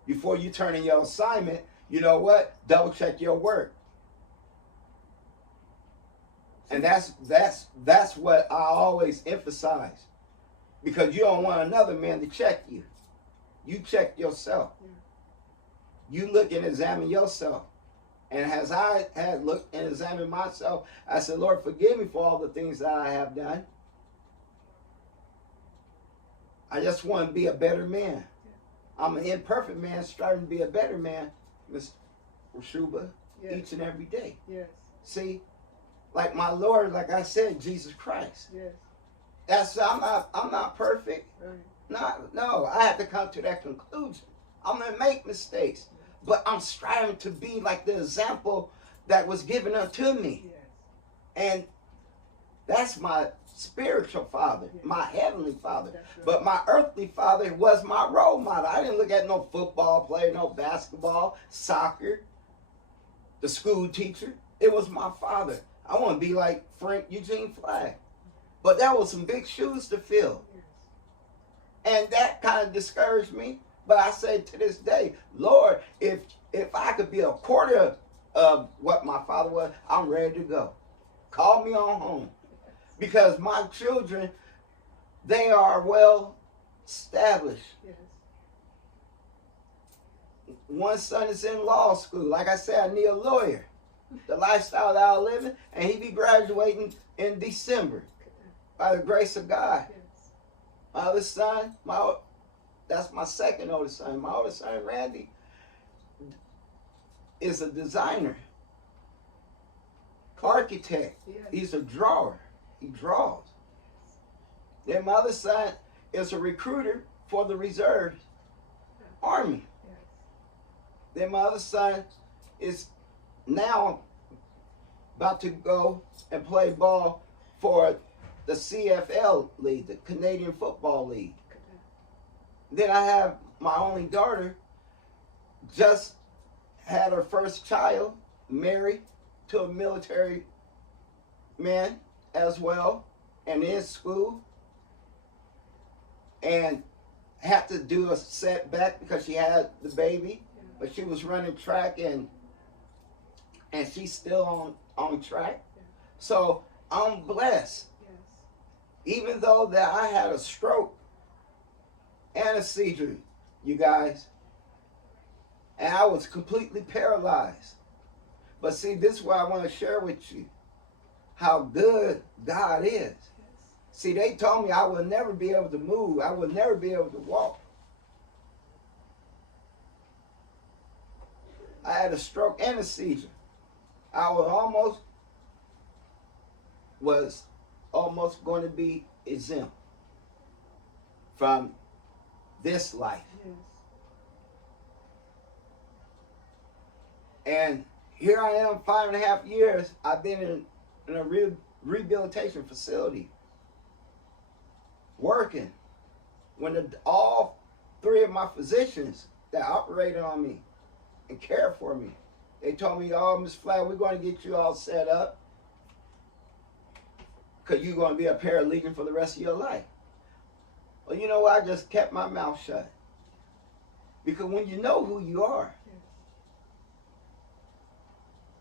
Before you turn in your assignment, you know what? Double check your work. And that's what I always emphasize. Because you don't want another man to check you. You check yourself. You look and examine yourself. And as I had looked and examined myself, I said, Lord, forgive me for all the things that I have done. I just want to be a better man. I'm an imperfect man striving to be a better man, Miss Roshumba, each and every day. Yes. See, like my Lord, like I said, Jesus Christ. Yes. I'm not perfect. Right. No, I have to come to that conclusion. I'm gonna make mistakes, but I'm striving to be like the example that was given unto me. Yes. And that's my spiritual father, my heavenly father. Right. But my earthly father was my role model. I didn't look at no football player, no basketball, soccer, the school teacher. It was my father. I want to be like Frank Eugene Flagg. But that was some big shoes to fill. Yes. And that kind of discouraged me. But I say to this day, Lord, if I could be a quarter of what my father was, I'm ready to go. Call me on home. Because my children, they are well established. Yes. One son is in law school. Like I said, I need a lawyer. The lifestyle that I live in, and he be graduating in December by the grace of God. Yes. My other son, that's my second oldest son. My oldest son, Randy, is a designer, architect. Yes. He's a drawer. He draws. Then my other son is a recruiter for the reserve army. Yes. Then my other son is now about to go and play ball for the CFL League, the Canadian Football League. Then I have my only daughter, just had her first child, married to a military man as well, and in school, and had to do a setback because she had the baby, but she was running track and she's still on track. So I'm blessed. Yes. Even though that I had a stroke and a seizure, you guys, and I was completely paralyzed. But see, this is what I want to share with you, how good God is. Yes. See, they told me I would never be able to move. I would never be able to walk. I had a stroke and a seizure. I was almost going to be exempt from this life. Yes. And here I am, 5.5 years. I've been in a rehabilitation facility, working. When all three of my physicians that operated on me and cared for me, they told me, "Oh, Miss Flat, we're going to get you all set up because you're going to be a paralegic for the rest of your life." Well, you know what? I just kept my mouth shut. Because when you know who you are,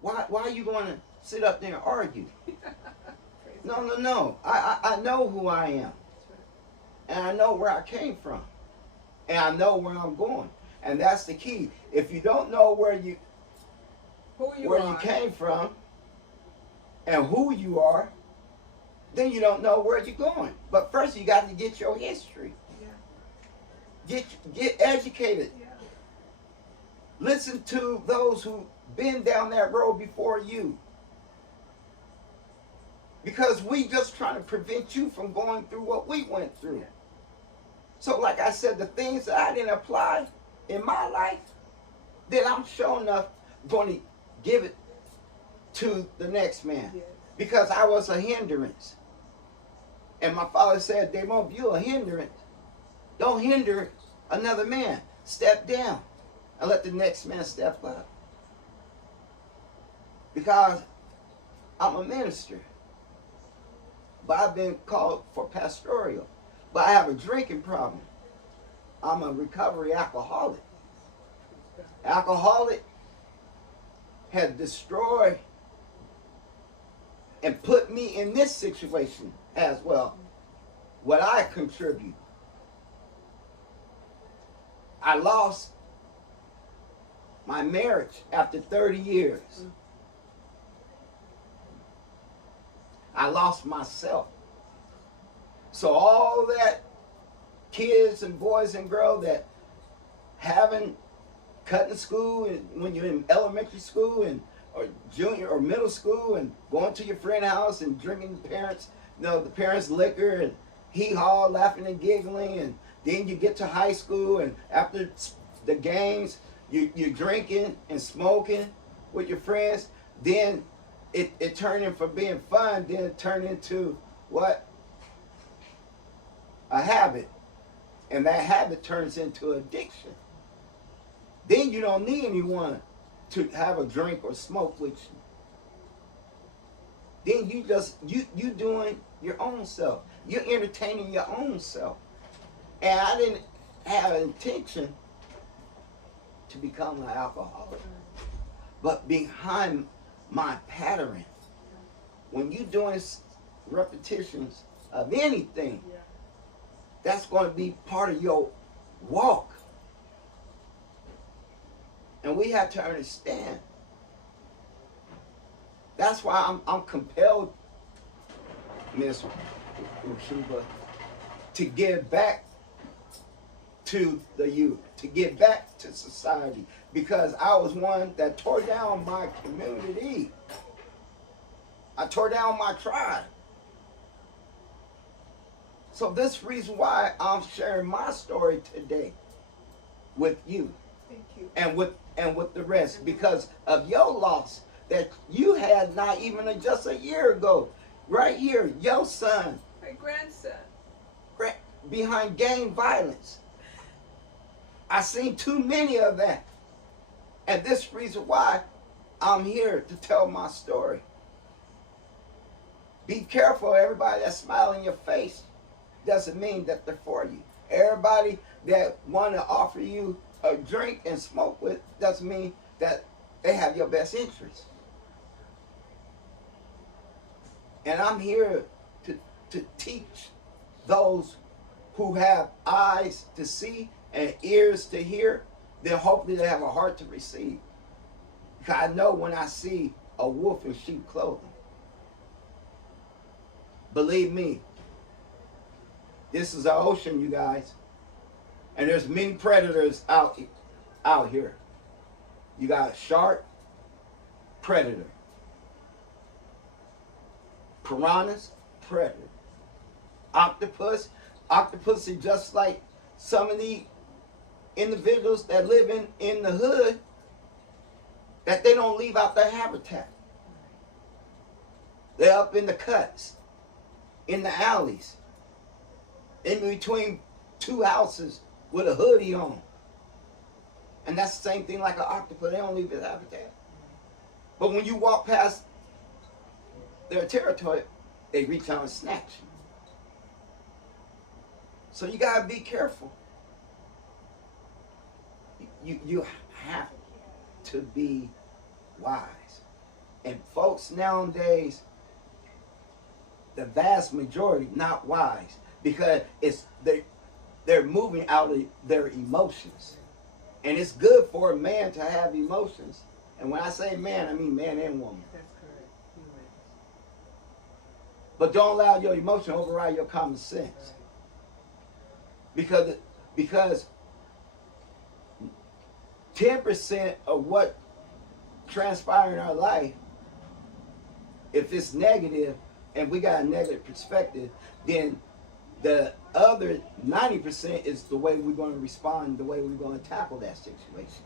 why are you going to sit up there and argue? No. I know who I am. And I know where I came from. And I know where I'm going. And that's the key. If you don't know where you came from and who you are, then you don't know where you're going. But first you got to get your history. Yeah. Get educated. Yeah. Listen to those who've been down that road before you. Because we just trying to prevent you from going through what we went through. Yeah. So like I said, the things that I didn't apply in my life, then I'm sure enough going to give it to the next man. Yes. Because I was a hindrance. And my father said, "Damon, if you're a hindrance, don't hinder another man. Step down and let the next man step up." Because I'm a minister, but I've been called for pastoral. But I have a drinking problem. I'm a recovery alcoholic. Alcoholic had destroyed and put me in this situation as well. What I contribute. I lost my marriage after 30 years. I lost myself. So all that kids and boys and girls that haven't cut in school and when you're in elementary school and or junior or middle school and going to your friend's house and drinking the parents' liquor and hee-haw, laughing and giggling, and then you get to high school and after the games you're drinking and smoking with your friends, then it turned from being fun, then it turned into what? A habit. And that habit turns into addiction. Then you don't need anyone to have a drink or smoke with you. Then you doing your own self. You're entertaining your own self. And I didn't have an intention to become an alcoholic. But behind my pattern, when you're doing repetitions of anything, that's going to be part of your walk. And we have to understand. That's why I'm compelled, Miss Roshumba, to give back to the youth, to give back to society, because I was one that tore down my community. I tore down my tribe. So this reason why I'm sharing my story today with you. Thank you. And with the rest, because of your loss that you had not even just a year ago. Right here, your son. My grandson. Behind gang violence. I seen too many of that. And this reason why I'm here to tell my story. Be careful, everybody that's smiling in your face doesn't mean that they're for you. Everybody that want to offer you a drink and smoke with doesn't mean that they have your best interest. And I'm here to teach those who have eyes to see and ears to hear, then hopefully they have a heart to receive. Because I know when I see a wolf in sheep clothing, believe me, this is an ocean, you guys. And there's many predators out here. You got a shark, predator. Piranhas, predator. Octopus is just like some of the individuals that live in the hood, that they don't leave out their habitat. They're up in the cuts, in the alleys, in between two houses with a hoodie on. And that's the same thing like an octopus. They don't leave their habitat. But when you walk past their territory, they reach out and snatch you. So you gotta be careful. You have to be wise. And folks nowadays, the vast majority not wise, because they're moving out of their emotions. And it's good for a man to have emotions. And when I say man, I mean man and woman. That's correct. But don't allow your emotion to override your common sense. Because 10% of what transpires in our life, if it's negative and we got a negative perspective, then the other 90% is the way we're going to respond, the way we're going to tackle that situation.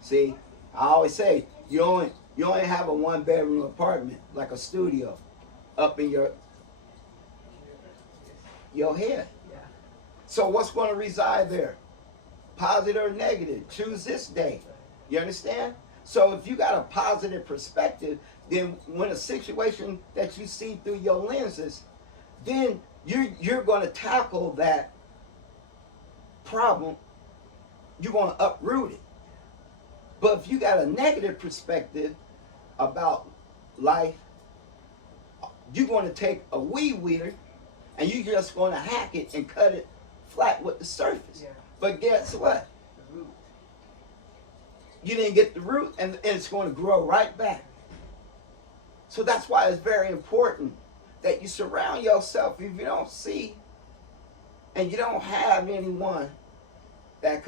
See, I always say you only have a 1-bedroom apartment, like a studio, up in your head. Yeah. So what's going to reside there? Positive or negative? Choose this day. You understand? So if you got a positive perspective, then when a situation that you see through your lenses, then you're going to tackle that problem. You're going to uproot it. But if you got a negative perspective about life, you're going to take a weed weeder and you're just going to hack it and cut it flat with the surface. Yeah. But guess what? The root. You didn't get the root, and it's going to grow right back. So that's why it's very important that you surround yourself. If you don't see and you don't have anyone that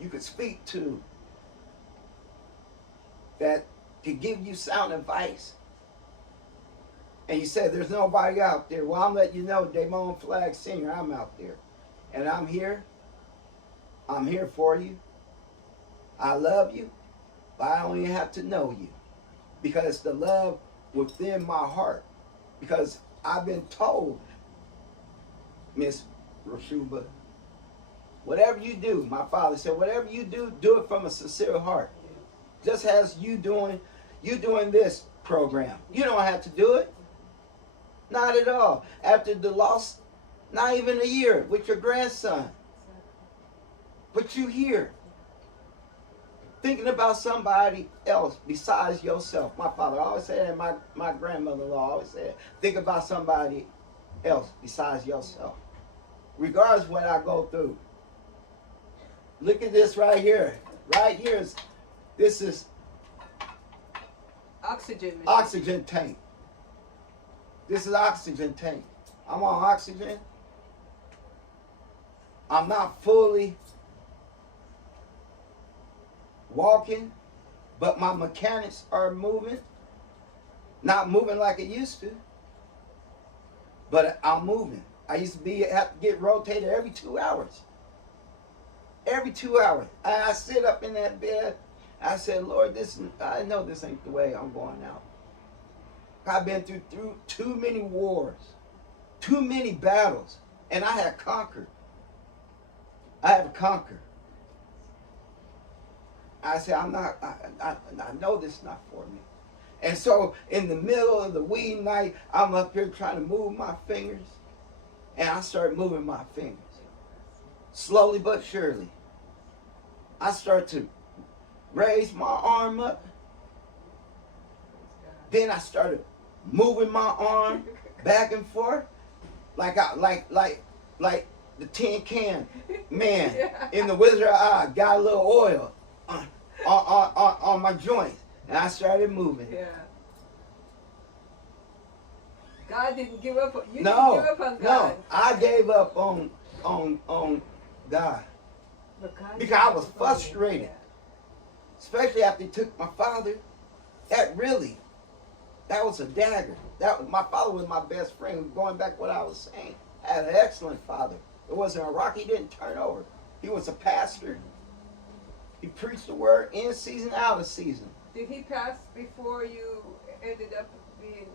you could speak to, that could give you sound advice, and you said there's nobody out there, well, I'm letting you know, Damon Flag Senior, I'm out there. And I'm here. I'm here for you. I love you, but I don't even have to know you, because it's the love within my heart. Because I've been told, Miss Roshumba, whatever you do, my father said, whatever you do, do it from a sincere heart. Just as you doing this program. You don't have to do it. Not at all. After the loss, not even a year with your grandson. But you here, thinking about somebody else besides yourself. My father always said that, my grandmother-in-law always said, think about somebody else besides yourself. Regardless of what I go through. Look at this right here. Right here this is Oxygen machine. oxygen tank. This is oxygen tank. I'm on oxygen. I'm not fully walking, but my mechanics are moving. Not moving like it used to, but I'm moving. I used to have to get rotated every 2 hours. Every 2 hours. I sit up in that bed. I said, Lord, I know this ain't the way I'm going out. I've been through too many wars, too many battles, and I have conquered. I have conquered. I said, I know this is not for me. And so in the middle of the wee night, I'm up here trying to move my fingers, and I start moving my fingers. Slowly but surely. I start to raise my arm up. Then I started moving my arm back and forth like the tin can man in the Wizard of Oz. Got a little oil on my joints, and I started moving. Yeah. God didn't give up. You No, didn't give up on God. no, I gave up on God But God because I didn't was give up on you. frustrated, especially after he took my father. That was a dagger. My father was my best friend. Going back what I was saying, I had an excellent father. It wasn't a rock he didn't turn over. He was a pastor. He preached the word in season, out of season. Did he pass before you ended up being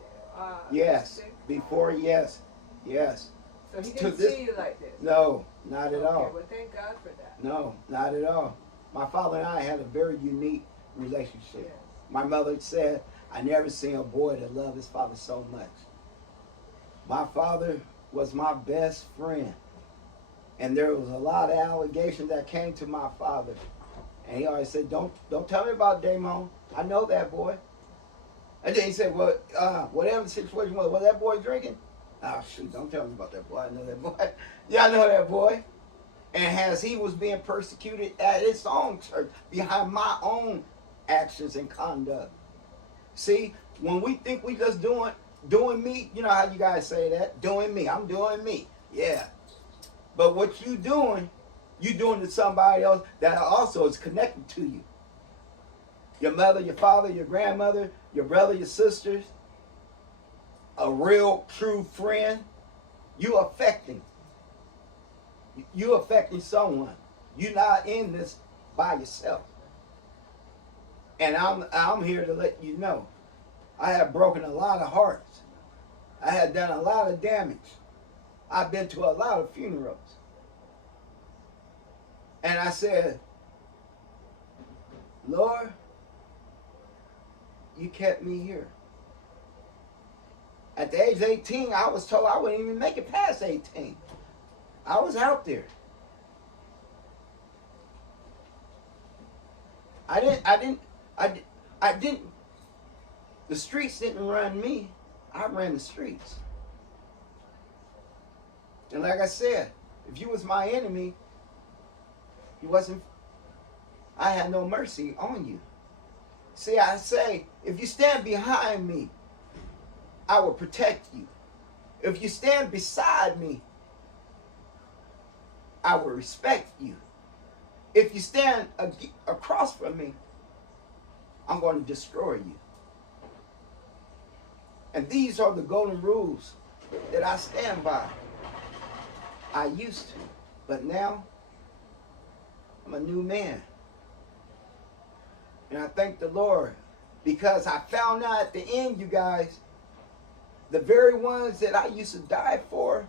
Yes, sick? before, yes. So he To didn't this- see you like this? No, not at Okay, all. well, thank God for that. No, not at all. My father and I had a very unique relationship. Yes. My mother said, I never seen a boy that loved his father so much. My father was my best friend. And there was a lot of allegations that came to my father. And he always said, don't tell me about Damon. I know that boy. And then he said, well, whatever the situation was that boy drinking? Oh, shoot, don't tell me about that boy. I know that boy. Yeah, I know that boy. And as he was being persecuted at his own church, behind my own actions and conduct. See, when we think we just doing me, you know how you guys say that? Doing me. I'm doing me. Yeah. But what you doing to somebody else that also is connected to you. Your mother, your father, your grandmother, your brother, your sisters, a real, true friend. You affecting someone. You're not in this by yourself. And I'm here to let you know, I have broken a lot of hearts. I have done a lot of damage. I've been to a lot of funerals. And I said, Lord, you kept me here. At the age of 18, I was told I wouldn't even make it past 18. I was out there. I didn't, the streets didn't run me. I ran the streets. And like I said, if you was my enemy, I had no mercy on you. See, I say, if you stand behind me, I will protect you. If you stand beside me, I will respect you. If you stand across from me, I'm going to destroy you. And these are the golden rules that I stand by. I used to, but now I'm a new man. And I thank the Lord because I found out at the end, you guys, the very ones that I used to die for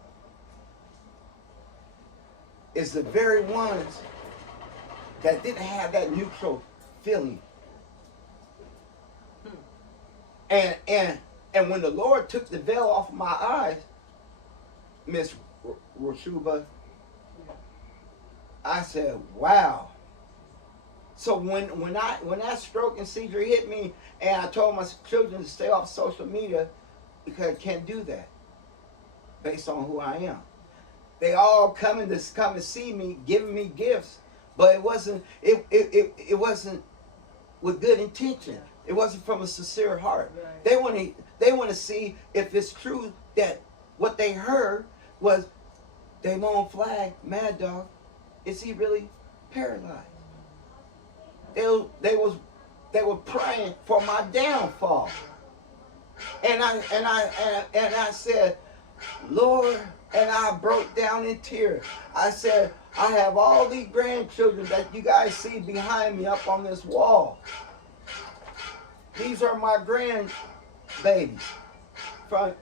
is the very ones that didn't have that neutral feeling. And And when the Lord took the veil off my eyes, Miss Roshumba, I said, wow. So when that stroke and seizure hit me, and I told my children to stay off social media because I can't do that based on who I am. They all come and see me, giving me gifts, but it wasn't with good intention. It wasn't from a sincere heart. Right. They want to see if it's true that what they heard was Damon Flag, Mad Dog. Is he really paralyzed? They were praying for my downfall, and I said, Lord, and I broke down in tears. I said, I have all these grandchildren that you guys see behind me up on this wall. These are my grandbabies from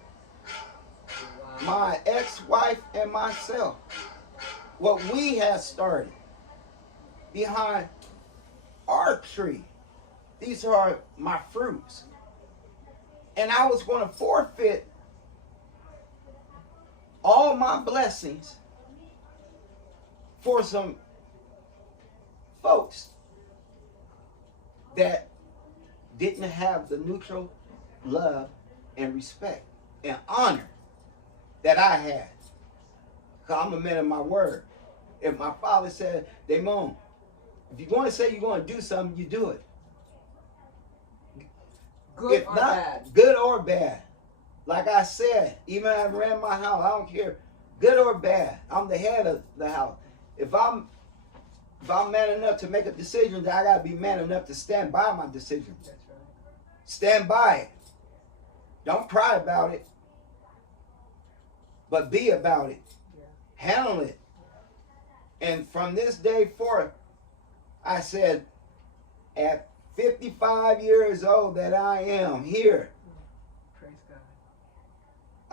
my ex-wife and myself. What we have started behind our tree. These are my fruits. And I was going to forfeit all my blessings for some folks that didn't have the neutral love and respect and honor that I had. Because I'm a man of my word. If my father said, Damon, if you want to say you're going to do something, you do it. Good if or not, bad. Good or bad. Like I said, even if I ran my house, I don't care. Good or bad. I'm the head of the house. If I'm man enough to make a decision, then I got to be man enough to stand by my decision. That's right. Stand by it. Don't cry about it. But be about it. Yeah. Handle it. And from this day forth, I said, at 55 years old that I am here, Praise God.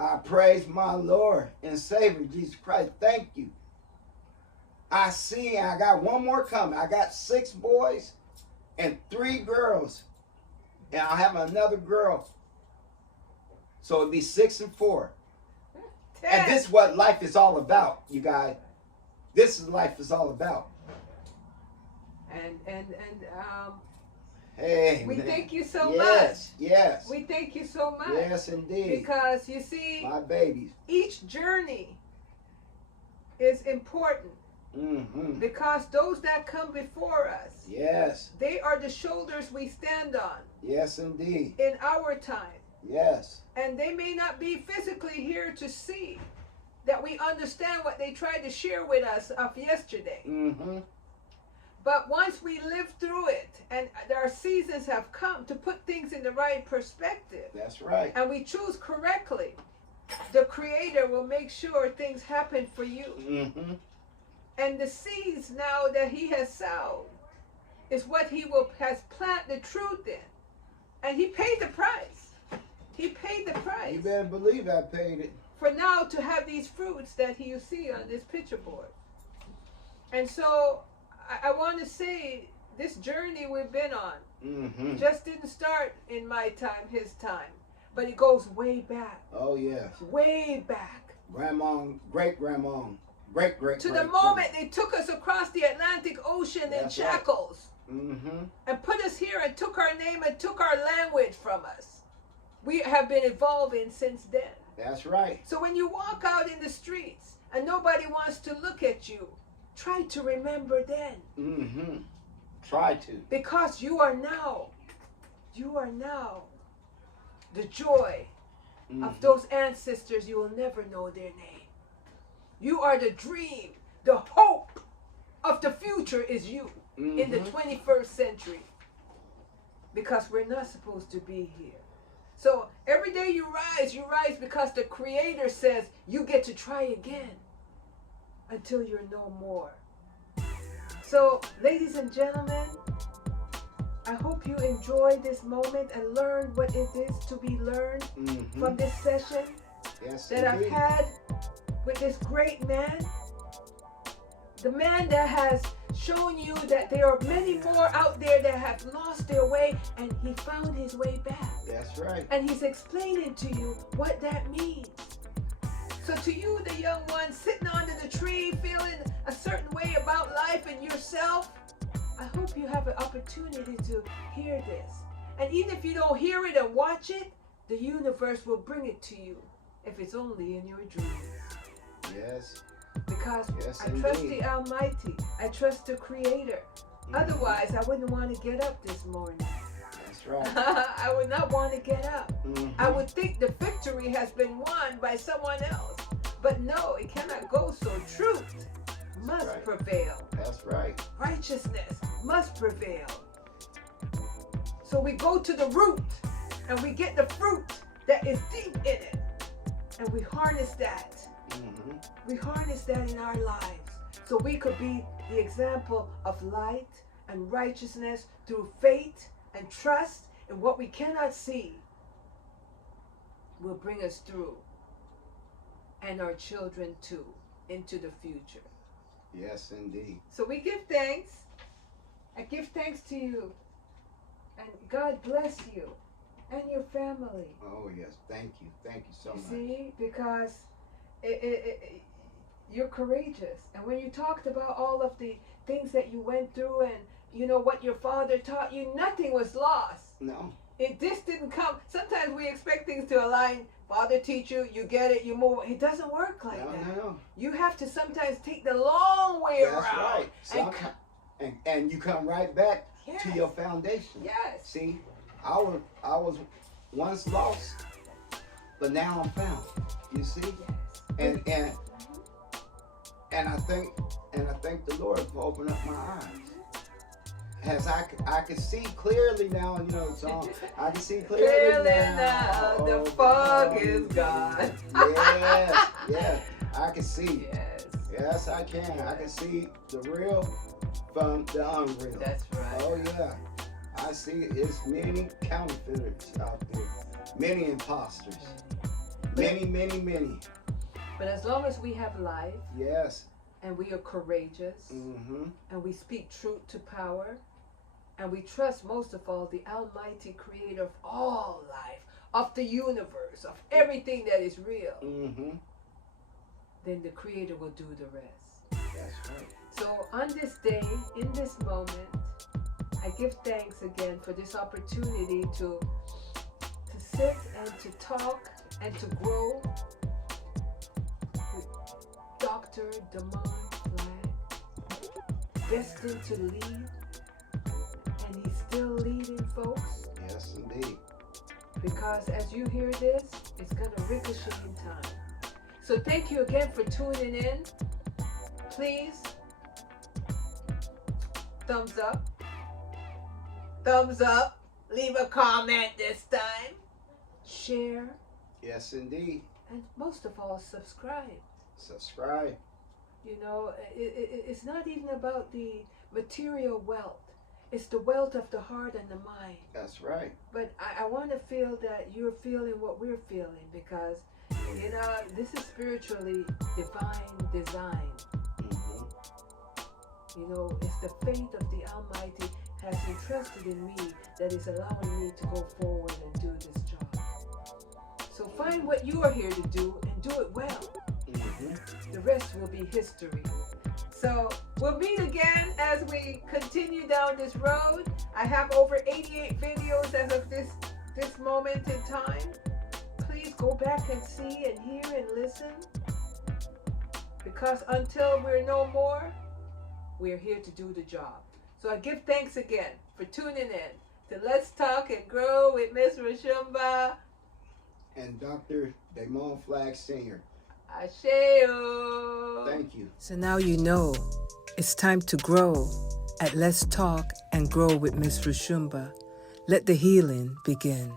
I praise my Lord and Savior, Jesus Christ. Thank you. I see, I got one more coming. I got 6 boys and 3 girls. And I have another girl. So it'd be 6 and 4. 10. And this is what life is all about, you guys. This is life is all about. And Hey, we man. thank you so Yes, much. yes. We thank you so much. Yes, indeed. Because you see, My babies. each journey is important. Mm-hmm. Because those that come before us, Yes. they are the shoulders we stand on Yes, indeed. in our time. Yes. And they may not be physically here to see that we understand what they tried to share with us of yesterday. Mm-hmm. But once we live through it, and our seasons have come to put things in the right perspective, That's right. and we choose correctly, the Creator will make sure things happen for you. Mm-hmm. And the seeds now that He has sowed is what He has planted the truth in. And He paid the price. He paid the price. You better believe I paid it. For now to have these fruits that you see on this picture board. And so I want to say this journey we've been on Mm-hmm. just didn't start in my time, his time, but it goes way back. Oh, yes. Way back. Grandma, great-grandma, great-great. To the moment they took us across the Atlantic Ocean in That's right. shackles Mm-hmm. and put us here and took our name and took our language from us. We have been evolving since then. That's right. So when you walk out in the streets and nobody wants to look at you, try to remember then. Mm-hmm. Try to. Because you are now the joy of those ancestors. You will never know their name. You are the dream, the hope of the future is you in the 21st century. Because we're not supposed to be here. So every day you rise because the Creator says you get to try again until you're no more. So, ladies and gentlemen, I hope you enjoyed this moment and learned what it is to be learned from this session that I've had with this great man. The man that has showing you that there are many more out there that have lost their way, and he found his way back. That's right. And he's explaining to you what that means. So to you, the young one sitting under the tree, feeling a certain way about life and yourself, I hope you have an opportunity to hear this. And even if you don't hear it and watch it, the universe will bring it to you, if it's only in your dreams. Yes. Because Yes, I trust indeed. the Almighty. I trust the Creator. Otherwise, I wouldn't want to get up this morning. That's right. I would not want to get up. Mhm. I would think the victory has been won by someone else. But no, it cannot go so. Truth must right. prevail. That's right. Righteousness must prevail. So we go to the root and we get the fruit that is deep in it. And we harness that. Mhm. We harness that in our lives. So we could be the example of light and righteousness through faith and trust in what we cannot see will bring us through. And our children too, into the future. Yes, indeed. So we give thanks. I give thanks to you. And God bless you and your family. Oh, yes. Thank you. Thank you so much. See, because you're courageous. And when you talked about all of the things that you went through and you know what your father taught you, nothing was lost. No. This didn't come. Sometimes we expect things to align. Father teach you, you get it, you move. It doesn't work like that. No. You have to sometimes take the long way That's around. right. And you come right back Yes. to your foundation. Yes. See, I was once lost, but now I'm found. You see, Yes. and I thank the Lord for opening up my eyes. As I could see clearly now, you know the song. I can see clearly now. The fog is gone. Yes, I can see. Yes. Yes, I can. I can see the real from the unreal. That's right. Oh yeah, I see. It's many counterfeiters out there, many imposters, many. But as long as we have life Yes. and we are courageous Mm-hmm. and we speak truth to power and we trust most of all the Almighty Creator of all life, of the universe, of everything that is real, Mm-hmm. then the Creator will do the rest. That's right. So on this day, in this moment, I give thanks again for this opportunity to sit and to talk and to grow with Dr. Damon Flag, destined to lead, and he's still leading, folks, Yes, indeed. because as you hear this, it's going to ricochet in time. So thank you again for tuning in. Please, thumbs up, leave a comment this time, share, Yes, indeed. and most of all, subscribe. Subscribe. You know, it's not even about the material wealth. It's the wealth of the heart and the mind. That's right. But I want to feel that you're feeling what we're feeling, because, you know, this is spiritually divine design. Mm-hmm. You know, it's the faith of the Almighty has entrusted in me that is allowing me to go forward and do this job. So find what you are here to do and do it well. Mm-hmm. The rest will be history. So we'll meet again as we continue down this road. I have over 88 videos as of this moment in time. Please go back and see and hear and listen. Because until we're no more, we're here to do the job. So I give thanks again for tuning in to Let's Talk and Grow with Miss Roshumba. And Dr. Damon Flag Sr. Asheo. Thank you. So now you know it's time to grow at Let's Talk and Grow with Miss Roshumba. Let the healing begin.